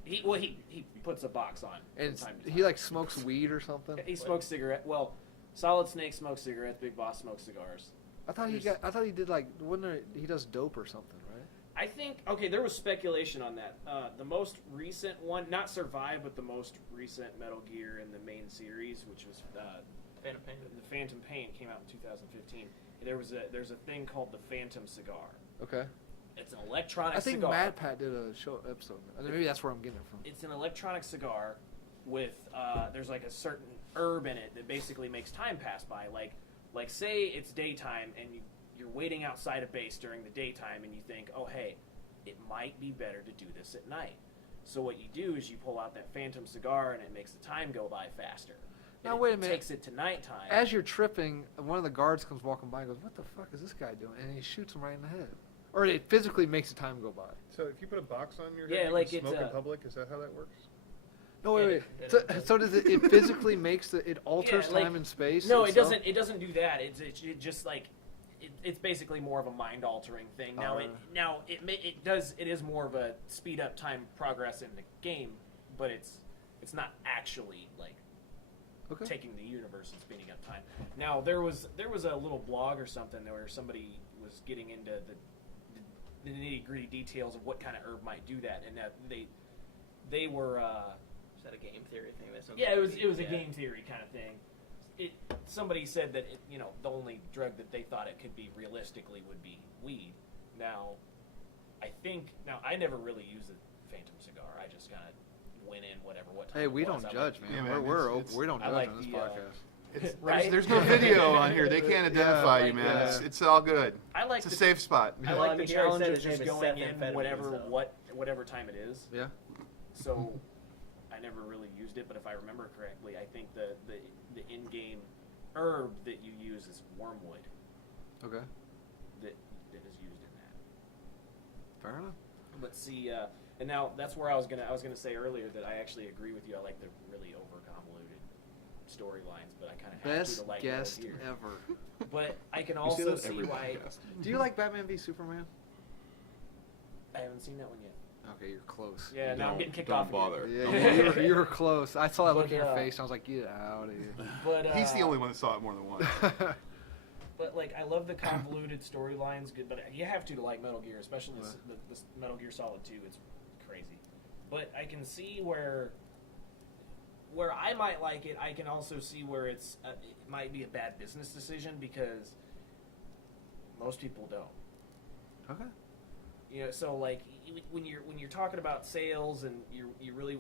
He puts a box on. and from time to he time. like smokes weed or something? He smokes cigarette. Well, Solid Snake smokes cigarettes. Big Boss smokes cigars. I thought he did like he does dope or something, right? I think there was speculation on that. The most recent one, not Survive, but the most recent Metal Gear in the main series, which was Phantom Pain. the Phantom Pain, came out in 2015. There's a thing called the Phantom Cigar. Okay. It's an electronic I think cigar. Mad Pat did a show episode. Maybe that's where I'm getting it from. It's an electronic cigar with there's like a certain herb in it that basically makes time pass by. Like say it's daytime and you're waiting outside a base during the daytime and you think, oh hey, it might be better to do this at night. So what you do is you pull out that Phantom cigar and it makes the time go by faster. Now, And wait a it minute. takes it to nighttime. As you're tripping, one of the guards comes walking by and goes, "What the fuck is this guy doing?" And he shoots him right in the head. Or it physically makes the time go by. So if you put a box on your Yeah, head, you like can it's, smoke in public. Is that how that works? No, wait. It- So does it physically makes it alters Yeah, like- time and space? No, it itself? doesn't. It doesn't do that. It just like it's basically more of a mind altering thing. Now it is more of a speed up time progress in the game, but it's not actually like Okay. taking the universe and speeding up time. Now there was a little blog or something where somebody was getting into the nitty gritty details of what kind of herb might do that, and that they were. Is that a game theory thing? Yeah, it was a game theory kind of thing. Somebody said that the only drug that they thought it could be realistically would be weed. Now, I never really used a Phantom cigar. I just kind of went in what time. Hey, we it was. don't I judge, like- man. Yeah, man, We don't I judge like on this the, podcast. Right? There's no video on here. They can't identify Yeah, you, man. like, It's all good. I like It's a the safe spot. I Well, like I the mean, he already challenge said of his name just is going Seth in Amphetamines, whatever time it is. Yeah. So I never really used it, but if I remember correctly, I think the in-game herb that you use is wormwood Okay. that is used in that. Fair enough. But see, and now that's where I was gonna say earlier that I actually agree with you. I like the really over convoluted storylines, but I kind of have Best to like guest Metal Gear. ever. But I can You say also that see every why podcast. Do you like Batman v Superman? I haven't seen that one yet. Okay, you're close. Yeah, now I'm Don't- getting kicked don't off. again. bother. Yeah, you were close. I saw that look But, in your uh, face, and I was like, "Get out of here." But He's the only one that saw it more than once. But like, I love the convoluted storylines. Good, but you have to like Metal Gear, especially the Metal Gear Solid 2. It's crazy. but I can see where I might like it. I can also see where it might be a bad business decision because most people don't. Okay. You know, so like when you're talking about sales and you really,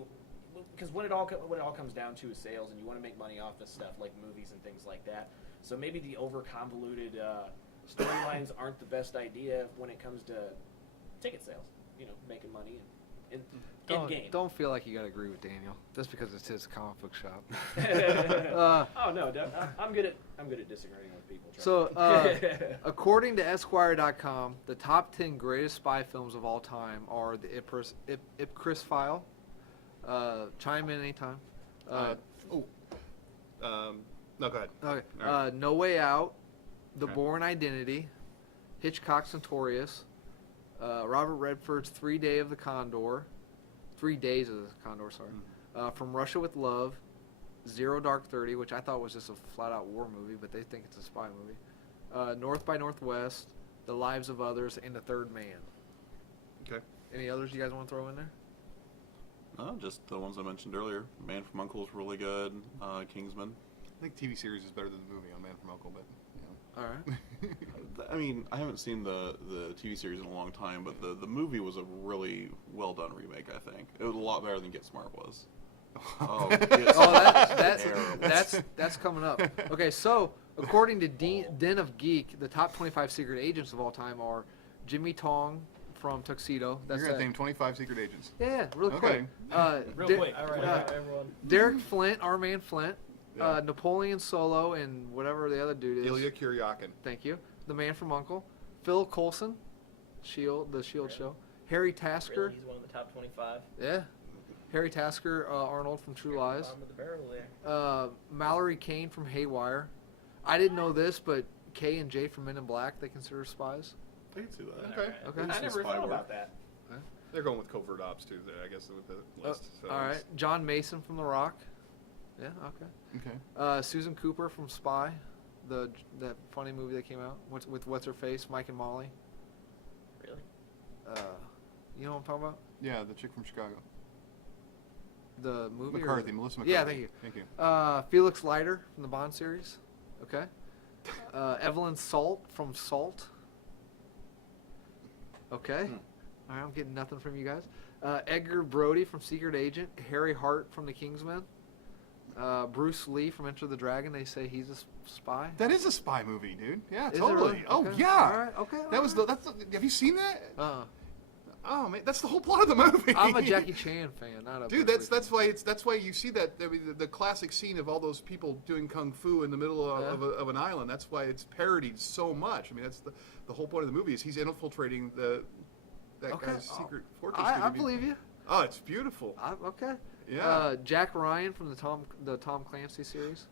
because what it all comes down to is sales, and you want to make money off this stuff like movies and things like that. So maybe the over convoluted storylines aren't the best idea when it comes to ticket sales. You know, making money and game. Don't feel like you gotta agree with Daniel just because it's his comic book shop. Oh no, I'm good at disagreeing with people. So, according to Esquire.com, the top 10 greatest spy films of all time are the Ipcris File. Chime in anytime. No, go ahead. Okay. All right. No Way Out, The Okay. Bourne Identity, Hitchcock's Notorious, Robert Redford's 3 Days of the Condor, sorry. From Russia with Love, Zero Dark 30, which I thought was just a flat-out war movie, but they think it's a spy movie. North by Northwest, The Lives of Others, and The Third Man. Okay. Any others you guys want to throw in there? No, just the ones I mentioned earlier. Man from U.N.C.L.'s really good. Kingsman. I think TV series is better than the movie on Man from U.N.C.L., but All right. I mean, I haven't seen the TV series in a long time, but the movie was a really well done remake. I think it was a lot better than Get Smart was. Oh, that's coming up. Okay, so according to Den of Geek, the top 25 secret agents of all time are Jimmy Tong from Tuxedo. You're going to name 25 secret agents. Yeah, real quick. Okay. Real quick. All right, everyone. Derek Flint, our man Flint, Yeah. Napoleon Solo, and whatever the other dude is. Ilya Kuryakin. Thank you. The man from U.N.C.L. Phil Coulson, the Shield show. Harry Tasker. Really, he's one of the top 25. Yeah. Harry Tasker, Arnold from True Lies. Bottom of the barrel there. Mallory Kane from Haywire. I didn't know this, but K and J from Men in Black, they consider spies. I can see that. Okay. Okay. I never Spy thought work. about that. They're going with covert ops, too, I guess, with the list. So All right. John Mason from The Rock. Yeah, okay. Okay. Susan Cooper from Spy, that funny movie that came out with what's her face, Mike and Molly. Really? You know what I'm talking about? Yeah, the chick from Chicago. The movie. McCarthy, Melissa McCarthy. Yeah, thank you. Thank you. Felix Leiter from the Bond series. Okay. Evelyn Salt from Salt. Okay. All right, I'm getting nothing from you guys. Edgar Brody from Secret Agent. Harry Hart from The Kingsman. Bruce Lee from Enter the Dragon. They say he's a spy. That is a spy movie, dude. Yeah, Is it totally. really? Oh, Okay. yeah. All right. Okay. That was have you seen that? Uh-uh. Oh man, that's the whole plot of the movie. I'm a Jackie Chan fan, not a Dude, Bruce Lee that's why you see that the classic scene of all those people doing kung fu in the middle of an island. That's why it's parodied so much. I mean, that's the whole point of the movie is he's infiltrating that Okay. guy's secret fortress. I believe you. Oh, it's beautiful. Okay. Yeah. Jack Ryan from the Tom Clancy series.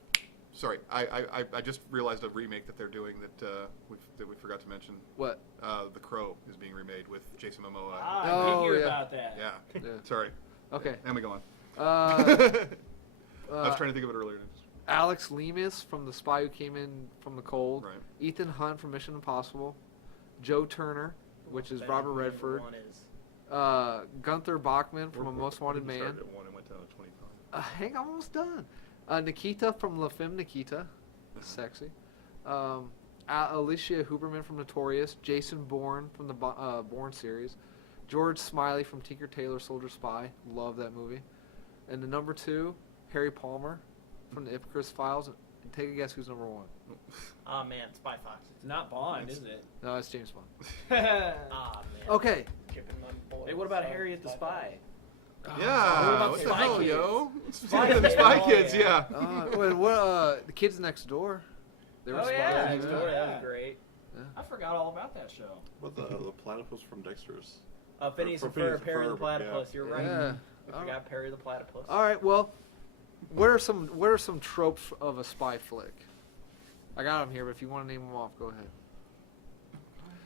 Sorry, I just realized a remake that they're doing that we forgot to mention. What? The Crow is being remade with Jason Momoa. I Oh, did hear yeah. about that. Yeah. Yeah. Sorry. Okay. And we go on. Uh, I was trying to think of it earlier. Alex Leamis from The Spy Who Came In From the Cold. Right. Ethan Hunt from Mission Impossible. Joe Turner, which is Bad Robert number Redford. one is- Gunther Bachman from A Most Wanted Man. Started at 1 and went down to 25. Hang on, almost done. Nikita from La Femme Nikita. Sexy. Alicia Huberman from Notorious. Jason Bourne from the Bourne series. George Smiley from Tinker Tailor Soldier Spy. Love that movie. And the number 2, Harry Palmer from the Ipcris Files. Take a guess who's number 1. Oh man, Spy Fox. It's not Bond, is it? No, it's James Bond. Ah man. Okay. Chipping my boy. Hey, what about Harriet the Spy? Yeah. about What the Spy hell, Kids? yo? Spy The Kids. Spy Oh, Kids, yeah. yeah. The Kids Next Door. They were Oh, spies. yeah. Next door, that was great. I forgot all about that show. What the platypus from Dexter's? Phineas and Phineas Ferb, and Perry the Ferb, Platypus. You're right. Yeah. I forgot Perry the Platypus. All right. Well, what are some tropes of a spy flick? I got them here, but if you want to name them off, go ahead.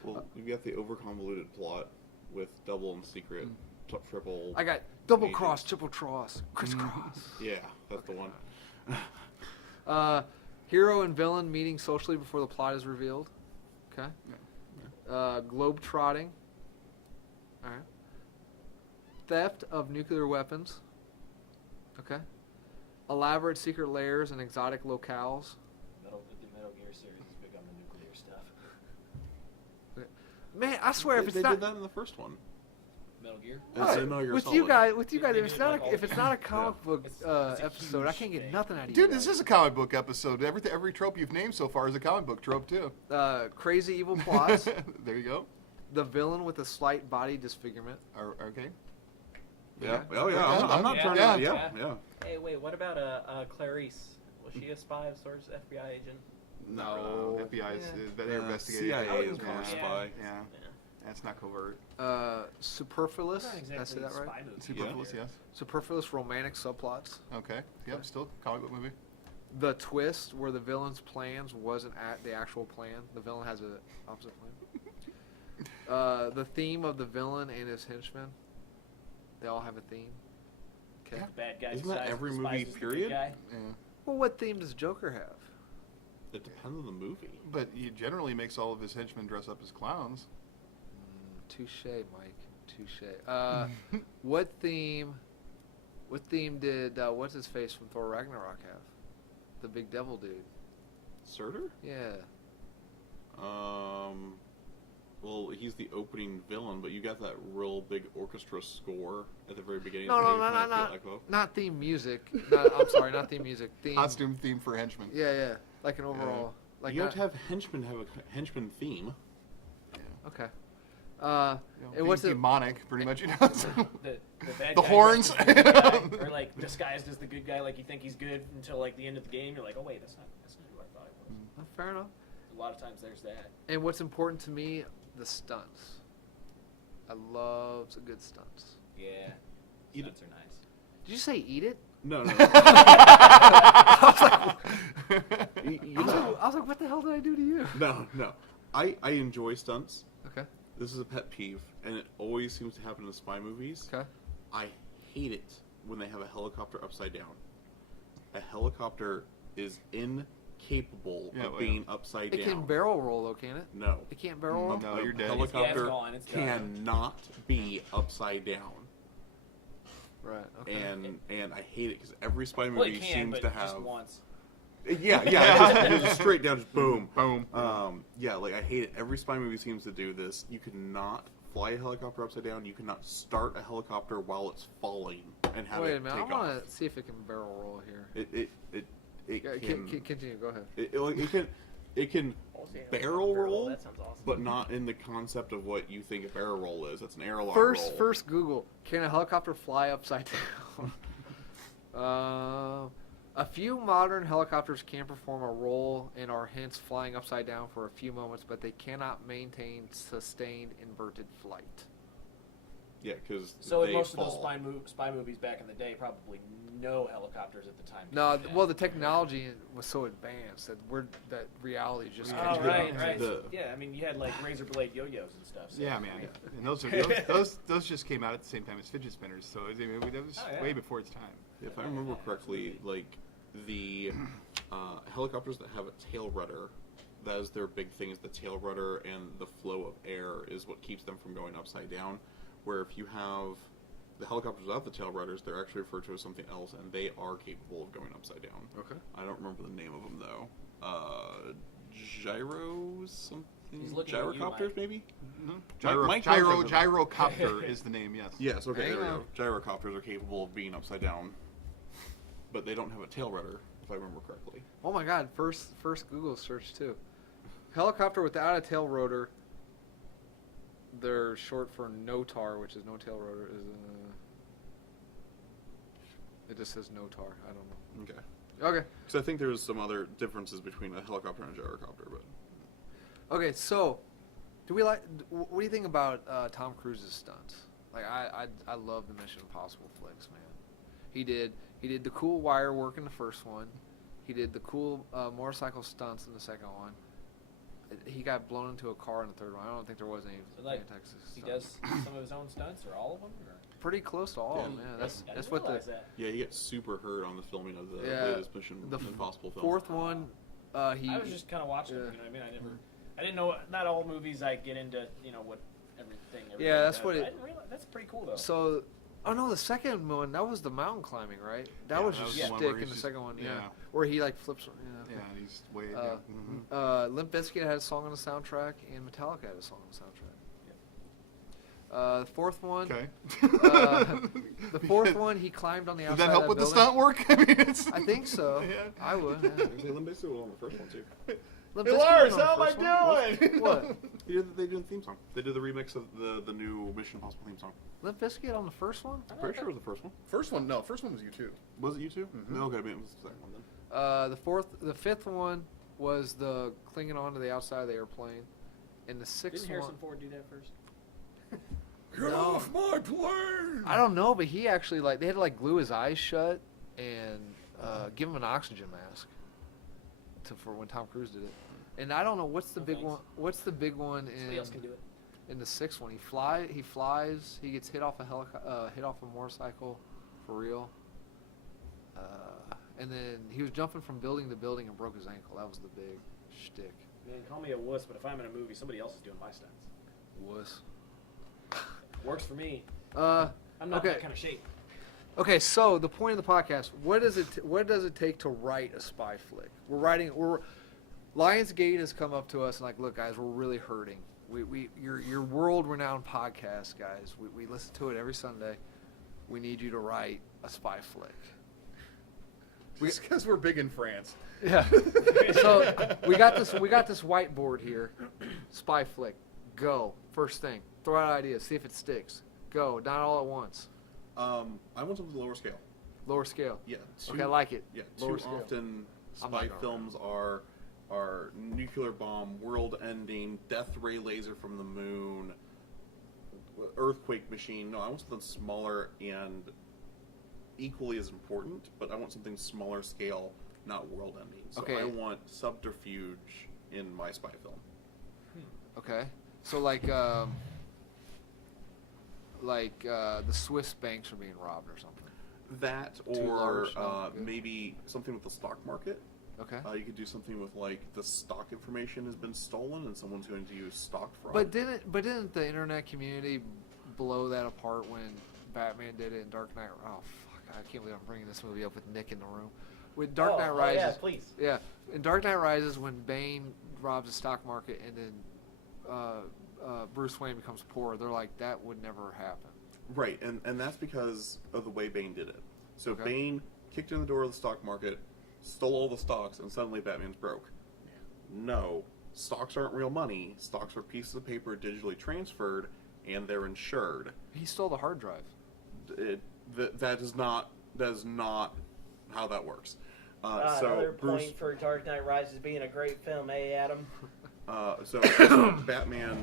Well, you've got the overconvoluted plot with double and secret, triple. I got double agent. cross, triple cross, crisscross. Yeah, that's the one. Hero and villain meeting socially before the plot is revealed. Okay. Globe trotting. All right. theft of nuclear weapons. Okay. Elaborate secret lairs and exotic locales. The Metal Gear series is big on the nuclear stuff. Man, I swear if it's they not did that in the first one. Metal Gear? That's in Metal Gear with Solid. you guys, if They it's did not like all if it's not a comic book It's a episode, I huge can't get thing. nothing out of you. Dude, guys. this is a comic book episode. Every trope you've named so far is a comic book trope too. Crazy evil plots. There you go. The villain with a slight body disfigurement. Okay. Yeah. Oh yeah. I'm not Yeah. turning. Yeah. Yeah. Yeah. Hey, wait, what about Clarice? Was she a spy of sorts, FBI agent? No. FBI's they're investigating. CIA is yeah. more Yeah. spy. Yeah. That's not covert. Superfluous. Not Did I exactly say that a right? spy movie. Superfluous, yes. Superfluous romantic subplots. Okay. Yep. Still comic book movie. The twist where the villain's plans wasn't at the actual plan. The villain has a opposite plan. The theme of the villain and his henchmen. They all have a theme. Okay. Yeah. Bad guy Isn't that decides every the movie, spies is the good period? guy. Yeah. Well, what theme does Joker have? It depends on the movie. But he generally makes all of his henchmen dress up as clowns. Touche, Mike. Touche. What theme? What theme did what's his face from Thor Ragnarok have? The big devil dude. Surtur? Yeah. Well, he's the opening villain, but you got that real big orchestra score at the very beginning. No, of the no, movie no, when I no, feel no. like, well, Not theme music. I'm sorry, not theme music. Theme. Costume theme for henchmen. Yeah. Like an overall. Like you have that. to have henchmen have a henchman theme. Okay. You know, And what's being it? demonic, pretty much. You know. The bad The guy horns. dressed as the good guy, or like disguised as the good guy, like you think he's good until like the end of the game. You're like, oh wait, that's not who I thought it was. Fair enough. A lot of times there's that. And what's important to me, the stunts. I love some good stunts. Yeah, Eat stunts are nice. Did you say eat it? No, no. I was like, what the hell did I do to you? No. I enjoy stunts. Okay. This is a pet peeve, and it always seems to happen in the spy movies. Okay. I hate it when they have a helicopter upside down. A helicopter is incapable Yeah, of well, being upside It down. can barrel roll though, can it? No. It can't barrel roll? No, A you're dead. helicopter Yeah, it's gone, it's done. cannot be upside down. Right. Okay. And I hate it because every spy Well, movie it can, seems but to have. just once. Yeah, just straight down, just boom. Boom. Yeah, like I hate it. Every spy movie seems to do this. You cannot fly a helicopter upside down. You cannot start a helicopter while it's falling and have Wait a it minute. I take off. want to see if it can barrel roll here. It Yeah, can continue. Go ahead. it can Oh, see, barrel roll, That sounds awesome. but not in the concept of what you think a barrel roll is. That's an airline First, roll. first Google. Can a helicopter fly upside down? A few modern helicopters can perform a roll and are hence flying upside down for a few moments, but they cannot maintain sustained inverted flight. Yeah, because So in they most fall. of those spy movies back in the day, probably no helicopters at the time. could No, do that. well, the technology was so advanced that reality just Oh, catches Oh, right, up. right. The- Yeah, I mean, you had like razor blade yo-yos and stuff. So. Yeah, man. And those those just came out at the same time as fidget spinners, so I mean, that was Oh, yeah. way before its time. If I remember correctly, like the helicopters that have a tail rudder, that is their big thing. Is the tail rudder and the flow of air is what keeps them from going upside down. Where if you have the helicopters without the tail rudders, they're actually referred to as something else, and they are capable of going upside down. Okay. I don't remember the name of them though. Gyros, something. He's looking at you, Gyrocopters, Mike. maybe. Gyro, Mike knows gyrocopter is the name. Yes. Yes, okay, Hang there we on. go. Gyrocopters are capable of being upside down, but they don't have a tail rudder, if I remember correctly. Oh my God! First Google search too. Helicopter without a tail rotor. They're short for NOTAR, which is no tail rotor. It just says NOTAR. I don't know. Okay. Okay. So I think there's some other differences between a helicopter and a gyrocopter, but Okay. So, what do you think about Tom Cruise's stunts? Like I love the Mission Impossible flicks, man. He did the cool wire work in the first one. He did the cool motorcycle stunts in the second one. He got blown into a car in the third one. I don't think there was any So, like, Texas He stunts. does some of his own stunts, or all of them? Or? Pretty close to all, Yeah. man. I That's didn't what the realize that. yeah, he gets super hurt on the filming of the Yeah, latest Mission the Impossible film. fourth one. He I was just kind of watching yeah. them, you know what I mean? I didn't know, not all movies I get into, what everything Yeah, that's does, what but it- I didn't realize, that's pretty cool though. So Oh no, the second one, that was the mountain climbing, right? That Yeah, was that just was the one stick where in he's the just- second one, yeah. yeah. Where he like flips. Yeah, and he's way. Limp Bizkit had a song on the soundtrack, and Metallica had a song on the soundtrack. The fourth one. Okay. The fourth one, he climbed on the Did outside that help of with the building. stunt work? I mean, it's. I think so. Yeah. I would. Yeah. They Limp Bizkit was on the first one too. Limp Hey, Bizkit Lars, was on the how am I first one. doing? What? They did the theme song. They did the remix of the new Mission Impossible theme song. Limp Bizkit on the first one? I'm pretty sure it was the first one. First one, no. First one was U2. Was it you two? Mhm. No, okay, maybe it was the second one then. The fifth one was the clinging onto the outside of the airplane, and the sixth Didn't Harrison one. Ford do that first? Get No. off my plane! I don't know, but he actually they had to glue his eyes shut and give him an oxygen mask for when Tom Cruise did it. And I don't know what's the No big thanks. one. What's the big one Somebody else can do it. in the sixth one? He flies. He gets hit off a motorcycle, for real. And then he was jumping from building to building and broke his ankle. That was the big shtick. Man, call me a wuss, but if I'm in a movie, somebody else is doing my stunts. Wuss. Works for me. Uh, I'm not okay. in that kind of shape. Okay, so the point of the podcast: what does it take to write a spy flick? Lionsgate has come up to us and look, guys, we're really hurting. Your world-renowned podcast, guys. We listen to it every Sunday. We need you to write a spy flick. Because we're big in France. Yeah. So we got this whiteboard here. Spy flick. Go. First thing. Throw out ideas. See if it sticks. Go. Not all at once. I want something lower scale. Lower scale. Yeah. Okay, I like it. Yeah. Lower Too scale. often I'm not spy going films are nuclear bomb, world ending, death ray laser from the moon, earthquake machine. No, I want something smaller and equally as important, but I want something smaller scale, not world ending. So Okay. I want subterfuge in my spy film. Okay. So the Swiss banks are being robbed or something. That Too or large, not good. maybe something with the stock market. Okay. You could do something with the stock information has been stolen and someone's going to use stock fraud. But didn't the internet community blow that apart when Batman did it in Dark Knight? Oh fuck! I can't believe I'm bringing this movie up with Nick in the room. With Dark Knight Rises. Oh, yeah, please. Yeah, in Dark Knight Rises, when Bane robs the stock market and then Bruce Wayne becomes poor, they're like, that would never happen. Right, and that's because of the way Bane did it. So Okay. Bane kicked in the door of the stock market, stole all the stocks, and suddenly Batman's broke. No, stocks aren't real money. Stocks are pieces of paper digitally transferred, and they're insured. He stole the hard drive. That is not how that works. Another point for Dark Knight Rises being a great film, Adam? So Batman,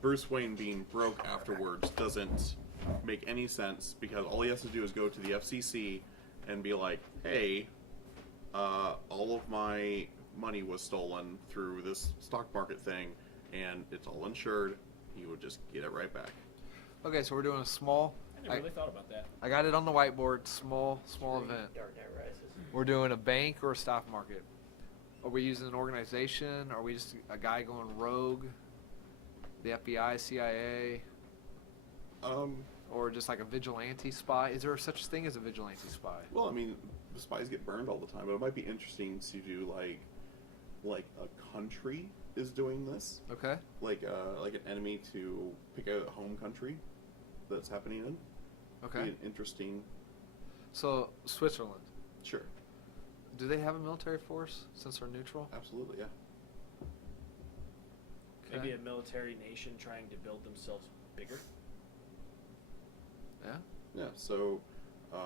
Bruce Wayne being broke afterwards doesn't make any sense because all he has to do is go to the FCC and be like, hey, all of my money was stolen through this stock market thing and it's all insured. He would just get it right back. Okay, so we're doing a small. I never really thought about that. I got it on the whiteboard. Small event. Dark Knight Rises. We're doing a bank or a stock market. Are we using an organization? Are we just a guy going rogue? The FBI, CIA, or just like a vigilante spy? Is there such a thing as a vigilante spy? Well, I mean, the spies get burned all the time, but it might be interesting to do like a country is doing this, Okay. like an enemy to pick out a home country that's happening in. Okay. Be an interesting. So Switzerland. Sure. Do they have a military force since they're neutral? Absolutely, yeah. Okay. Maybe a military nation trying to build themselves bigger. Yeah. Yeah. So, I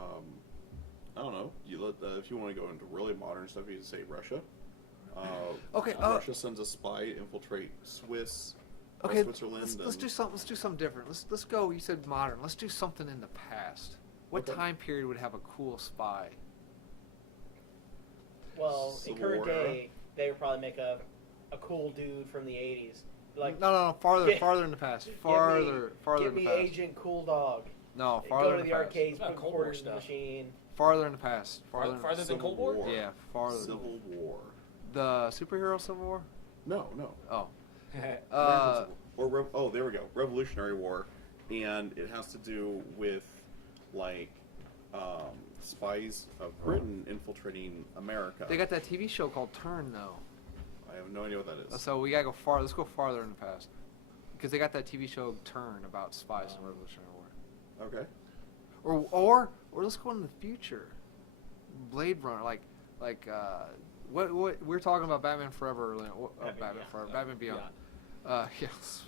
don't know. If you want to go into really modern stuff, you can say Russia. Okay, Russia sends a spy to infiltrate Okay. Switzerland. Let's do something. Let's do something different. Let's go. You said modern. Let's do something in the past. What Okay. time period would have a cool spy? Well, in Civil current War era? day, they would probably make a cool dude from the 80s. Like, No. Farther Get- in the past. give Farther me in the past. Agent Cool Dog. No, Go farther to in the the past. arcades, What about put Cold War quarters in the stuff? machine. Farther in the past. Farther than Civil Cold War? War. Yeah, farther. Civil War. The superhero Civil War? No. Oh. There we go. Revolutionary War, and it has to do with like spies of Britain infiltrating America. They got that TV show called Turn, though. I have no idea what that is. So we gotta go far. Let's go farther in the past, because they got that TV show Turn about spies in the Revolutionary War. Okay. Or let's go in the future. Blade Runner, what we're talking about Batman Forever earlier. Batman Beyond. Yeah, let's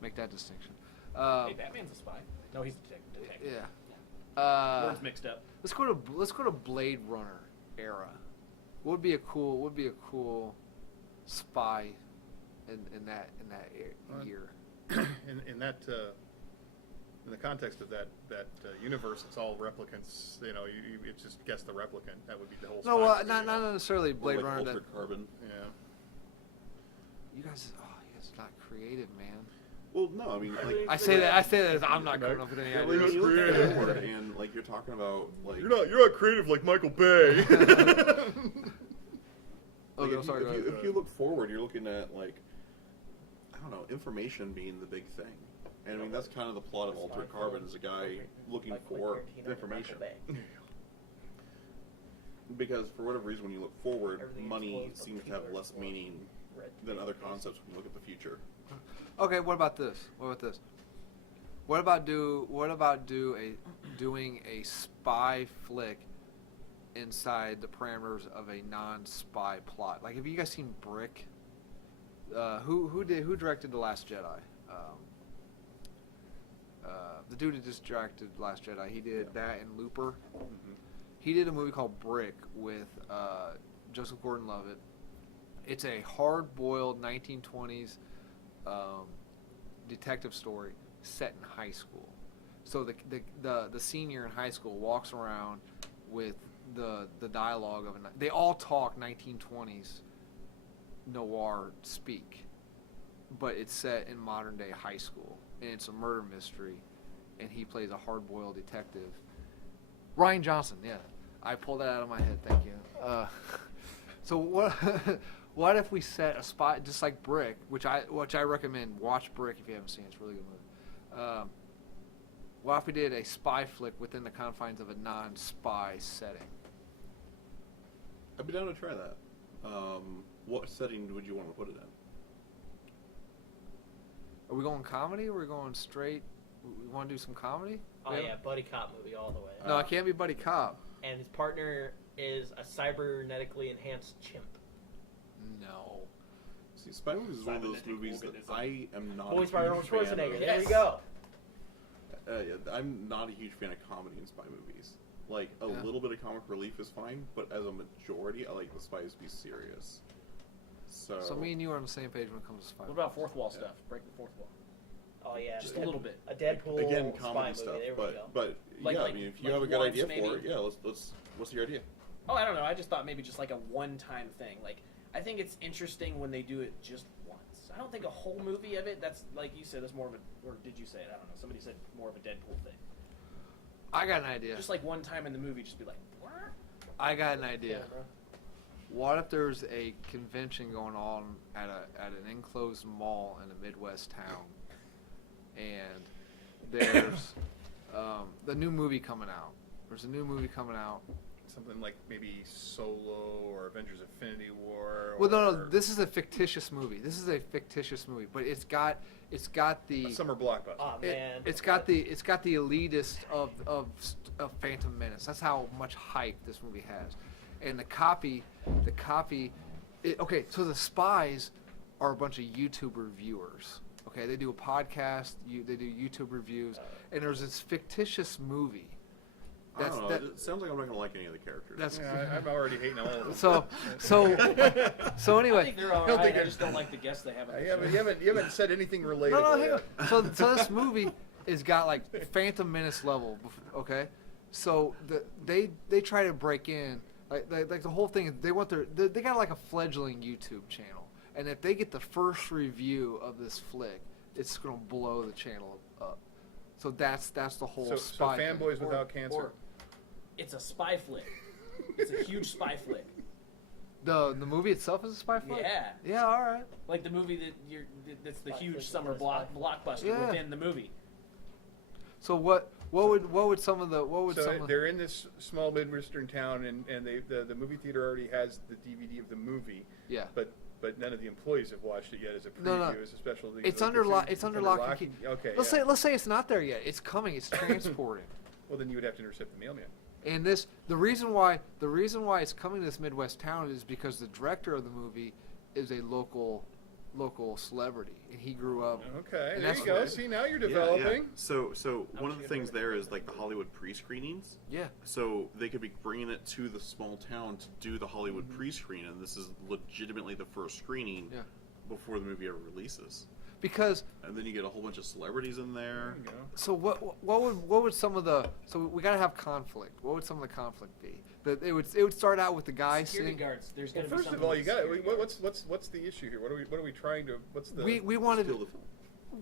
make that distinction. Hey, Batman's a spy. No, he's a detective. Yeah. Words mixed up. Let's go to Blade Runner era. What would be a cool spy in that year? In that in the context of that universe, it's all replicants. You know, it's just guess the replicant. That would be the whole. No, spy not necessarily Blade like Runner. Altered Carbon. Yeah. You guys are not creative, man. Well, no, I mean, like I say that as I'm not coming up with any yeah, ideas. like, you look forward and like you're talking about like You're not creative like Michael Bay. Oh, like, sorry. if you look forward, you're looking at like I don't know, information being the big thing. And I mean that's kind of the plot of Altered Carbon is a guy looking for information. Because for whatever reason, when you look forward, money seems to have less meaning than other concepts when you look at the future. Okay, what about this? What about doing a spy flick inside the parameters of a non-spy plot? Like, have you guys seen Brick? Who directed The Last Jedi? The dude that just directed The Last Jedi. He did that and Looper. Mm-hmm. He did a movie called Brick with Joseph Gordon-Levitt. It's a hard-boiled 1920s detective story set in high school. So the senior in high school walks around with the dialogue of they all talk 1920s noir speak, but it's set in modern day high school and it's a murder mystery, and he plays a hard-boiled detective. Ryan Johnson, yeah, I pulled that out of my head. Thank you. So what? What if we set a spy just like Brick, which I recommend. Watch Brick if you haven't seen it. It's a really good movie. What if we did a spy flick within the confines of a non-spy setting? I'd be down to try that. What setting would you want to put it in? Are we going comedy or are we going straight? We want to do some comedy? Oh yeah, buddy cop movie all the way. No, it can't be buddy cop. And his partner is a cybernetically enhanced chimp. No. See, spy movies is one of those movies that I am not. Voiced by Arnold Schwarzenegger. Schwarzenegger. There we go. Yeah, I'm not a huge fan of comedy in spy movies. Like a little bit of comic relief is fine, but as a majority, I like the spies to be serious. So me and you are on the same page when it comes to spy. What about fourth wall stuff? Break the fourth wall. Oh yeah, Just a little bit. A Deadpool again, spy comedy movie. stuff, There we go. but Like- yeah, like- I mean, if you like have a good once, idea maybe? for it, yeah, let's. What's your idea? Oh, I don't know. I just thought maybe just like a one-time thing. Like, I think it's interesting when they do it just once. I don't think a whole movie of it. That's like you said. That's more of a, or did you say it? I don't know. Somebody said more of a Deadpool thing. I got an idea. Just like one time in the movie, just be like, what? I got an idea. Yeah, bro. What if there's a convention going on at an enclosed mall in a Midwest town, and there's the new movie coming out. There's a new movie coming out. Something like maybe Solo or Avengers Infinity War. Well, no, or this is a fictitious movie. But it's got the a summer blockbuster. Oh man. it's got the elitist of Phantom Menace. That's how much hype this movie has. And the copy. Okay, so the spies are a bunch of YouTube reviewers. Okay, they do a podcast. They do YouTube reviews, and there's this fictitious movie. I don't know. It sounds like I'm not gonna like any of the characters. That's Yeah, I'm already hating all of them. so I anyway. think they're all don't right. think I it- just don't like the guests they have. On the You haven't said anything relatable. No, hang yet. on. So this movie has got like Phantom Menace level. Okay, so they try to break in. Like the whole thing. They got like a fledgling YouTube channel, and if they get the first review of this flick, it's gonna blow the channel up. So that's the whole So spy thing. fanboys without cancer. Or it's a spy flick. It's a huge spy flick. The movie itself is a spy flick. Yeah. Yeah. All right. Like the movie that's the Spy huge flick summer is a spy blockbuster Yeah. within the movie. So what What would some of the they're in this small midwestern town, and the movie theater already has the DVD of the movie. Yeah. But none of the employees have watched it yet as a preview, No. as a special. It's under lock and key. Okay. Let's say it's not there yet. It's coming. It's transporting. Well, then you would have to intercept the mailman. And the reason why it's coming to this Midwest town is because the director of the movie is a local celebrity, and he grew up. Okay, and there you go. See, now you're developing. Yeah. So one of the things there is like the Hollywood pre-screenings. Yeah. So they could be bringing it to the small town to do the Hollywood pre-screen, and this is legitimately the first screening before the movie ever releases. Because. And then you get a whole bunch of celebrities in there. There you go. So what would some of the we gotta have conflict. What would some of the conflict be? That it would start out with the guy Security sitting. guards. There's Well, going to be first of something all, you got with what's the issue here? What are we trying to? What's the? We wanted Steal the film.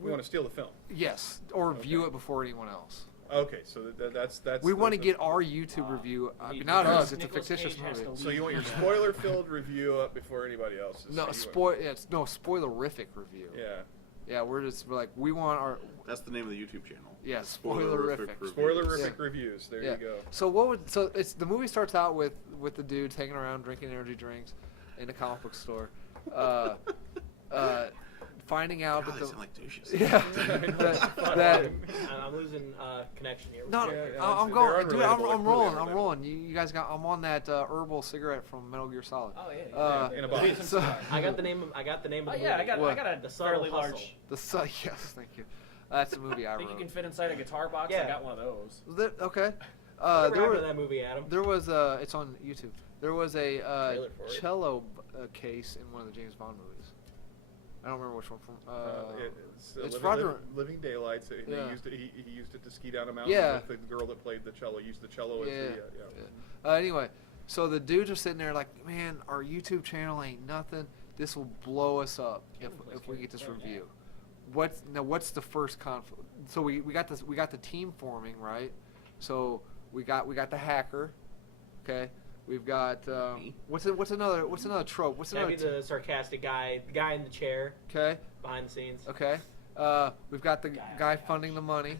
we want to steal the film. yes, or view Okay. it before anyone else. Okay, so that's. We want to the- get our YouTube review. I Need mean, not Nicolas us. It's a Cage fictitious has movie. to So you want your lead. spoiler-filled review up before anybody else's? No, spoilerific review. Yeah. Yeah, we're like we want our That's the name of the YouTube channel. yeah Spoilerific spoilerific. review. Spoilerific Yeah. reviews. There Yeah. you go. So it's the movie starts out with the dude hanging around drinking energy drinks in a comic book store, finding out God, that they the sound like douches. yeah that I'm losing connection here. no, Yeah, I'm they're going, dude. unrelatable. I'm They're rolling. completely I'm rolling. You guys got. I'm on that herbal cigarette from Metal Gear Solid. Oh yeah. In a box. So I got the name of the Oh movie. yeah, I got What? a The Subtle fairly Hustle. large. yes, thank you. That's the movie I I think you wrote. can fit inside a guitar box. Yeah. I got one of those. Okay. Whatever There happened were, to that movie, Adam? there was it's on YouTube. There was a Trailer for it. cello case in one of the James Bond movies. I don't remember which one from. It's Roger- Living Daylights. He Yeah. used it. He used it to ski down a mountain. Yeah. With the girl that played the cello used the cello as Yeah. the. Anyway, so the dudes are sitting there like, man, our YouTube channel ain't nothing. This will blow us up if we get this review. What's the first conflict? So we got this. We got the team forming, right? So we got the hacker. Okay. We've got what's another trope? What's That'd another? be the sarcastic guy, the guy in the chair Okay. behind the scenes. Okay. We've got the guy funding the money.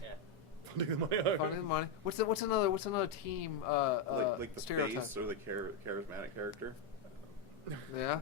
Funding the Funding the money. What's another team like the stereotype? face or the charismatic character. Yeah.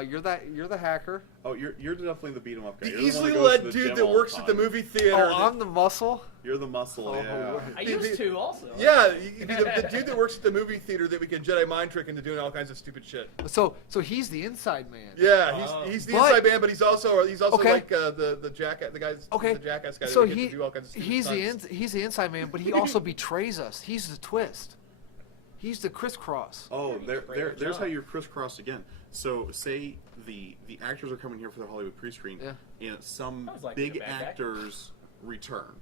You're the hacker. Oh, you're definitely the beat 'em up guy. The You're the one easily that goes to led the dude gym that all works at the time. movie theater. Oh, I'm the muscle. You're the muscle. Oh, yeah. Lord. I used to also. Yeah, the dude that works at the movie theater that we can Jedi mind trick into doing all kinds of stupid shit. So he's the inside man. Yeah, he's the But- inside man, but he's also Okay. like the jackass, the guy's Okay. the jackass guy. So that gets to do all kinds of stupid stunts. he's the inside man, but he also betrays us. He's the twist. He's the crisscross. Oh, great there's job. how you're crisscrossed again. So say the actors are coming here for their Hollywood pre-screen, Yeah. and some Sounds like big a bad guy. actors return.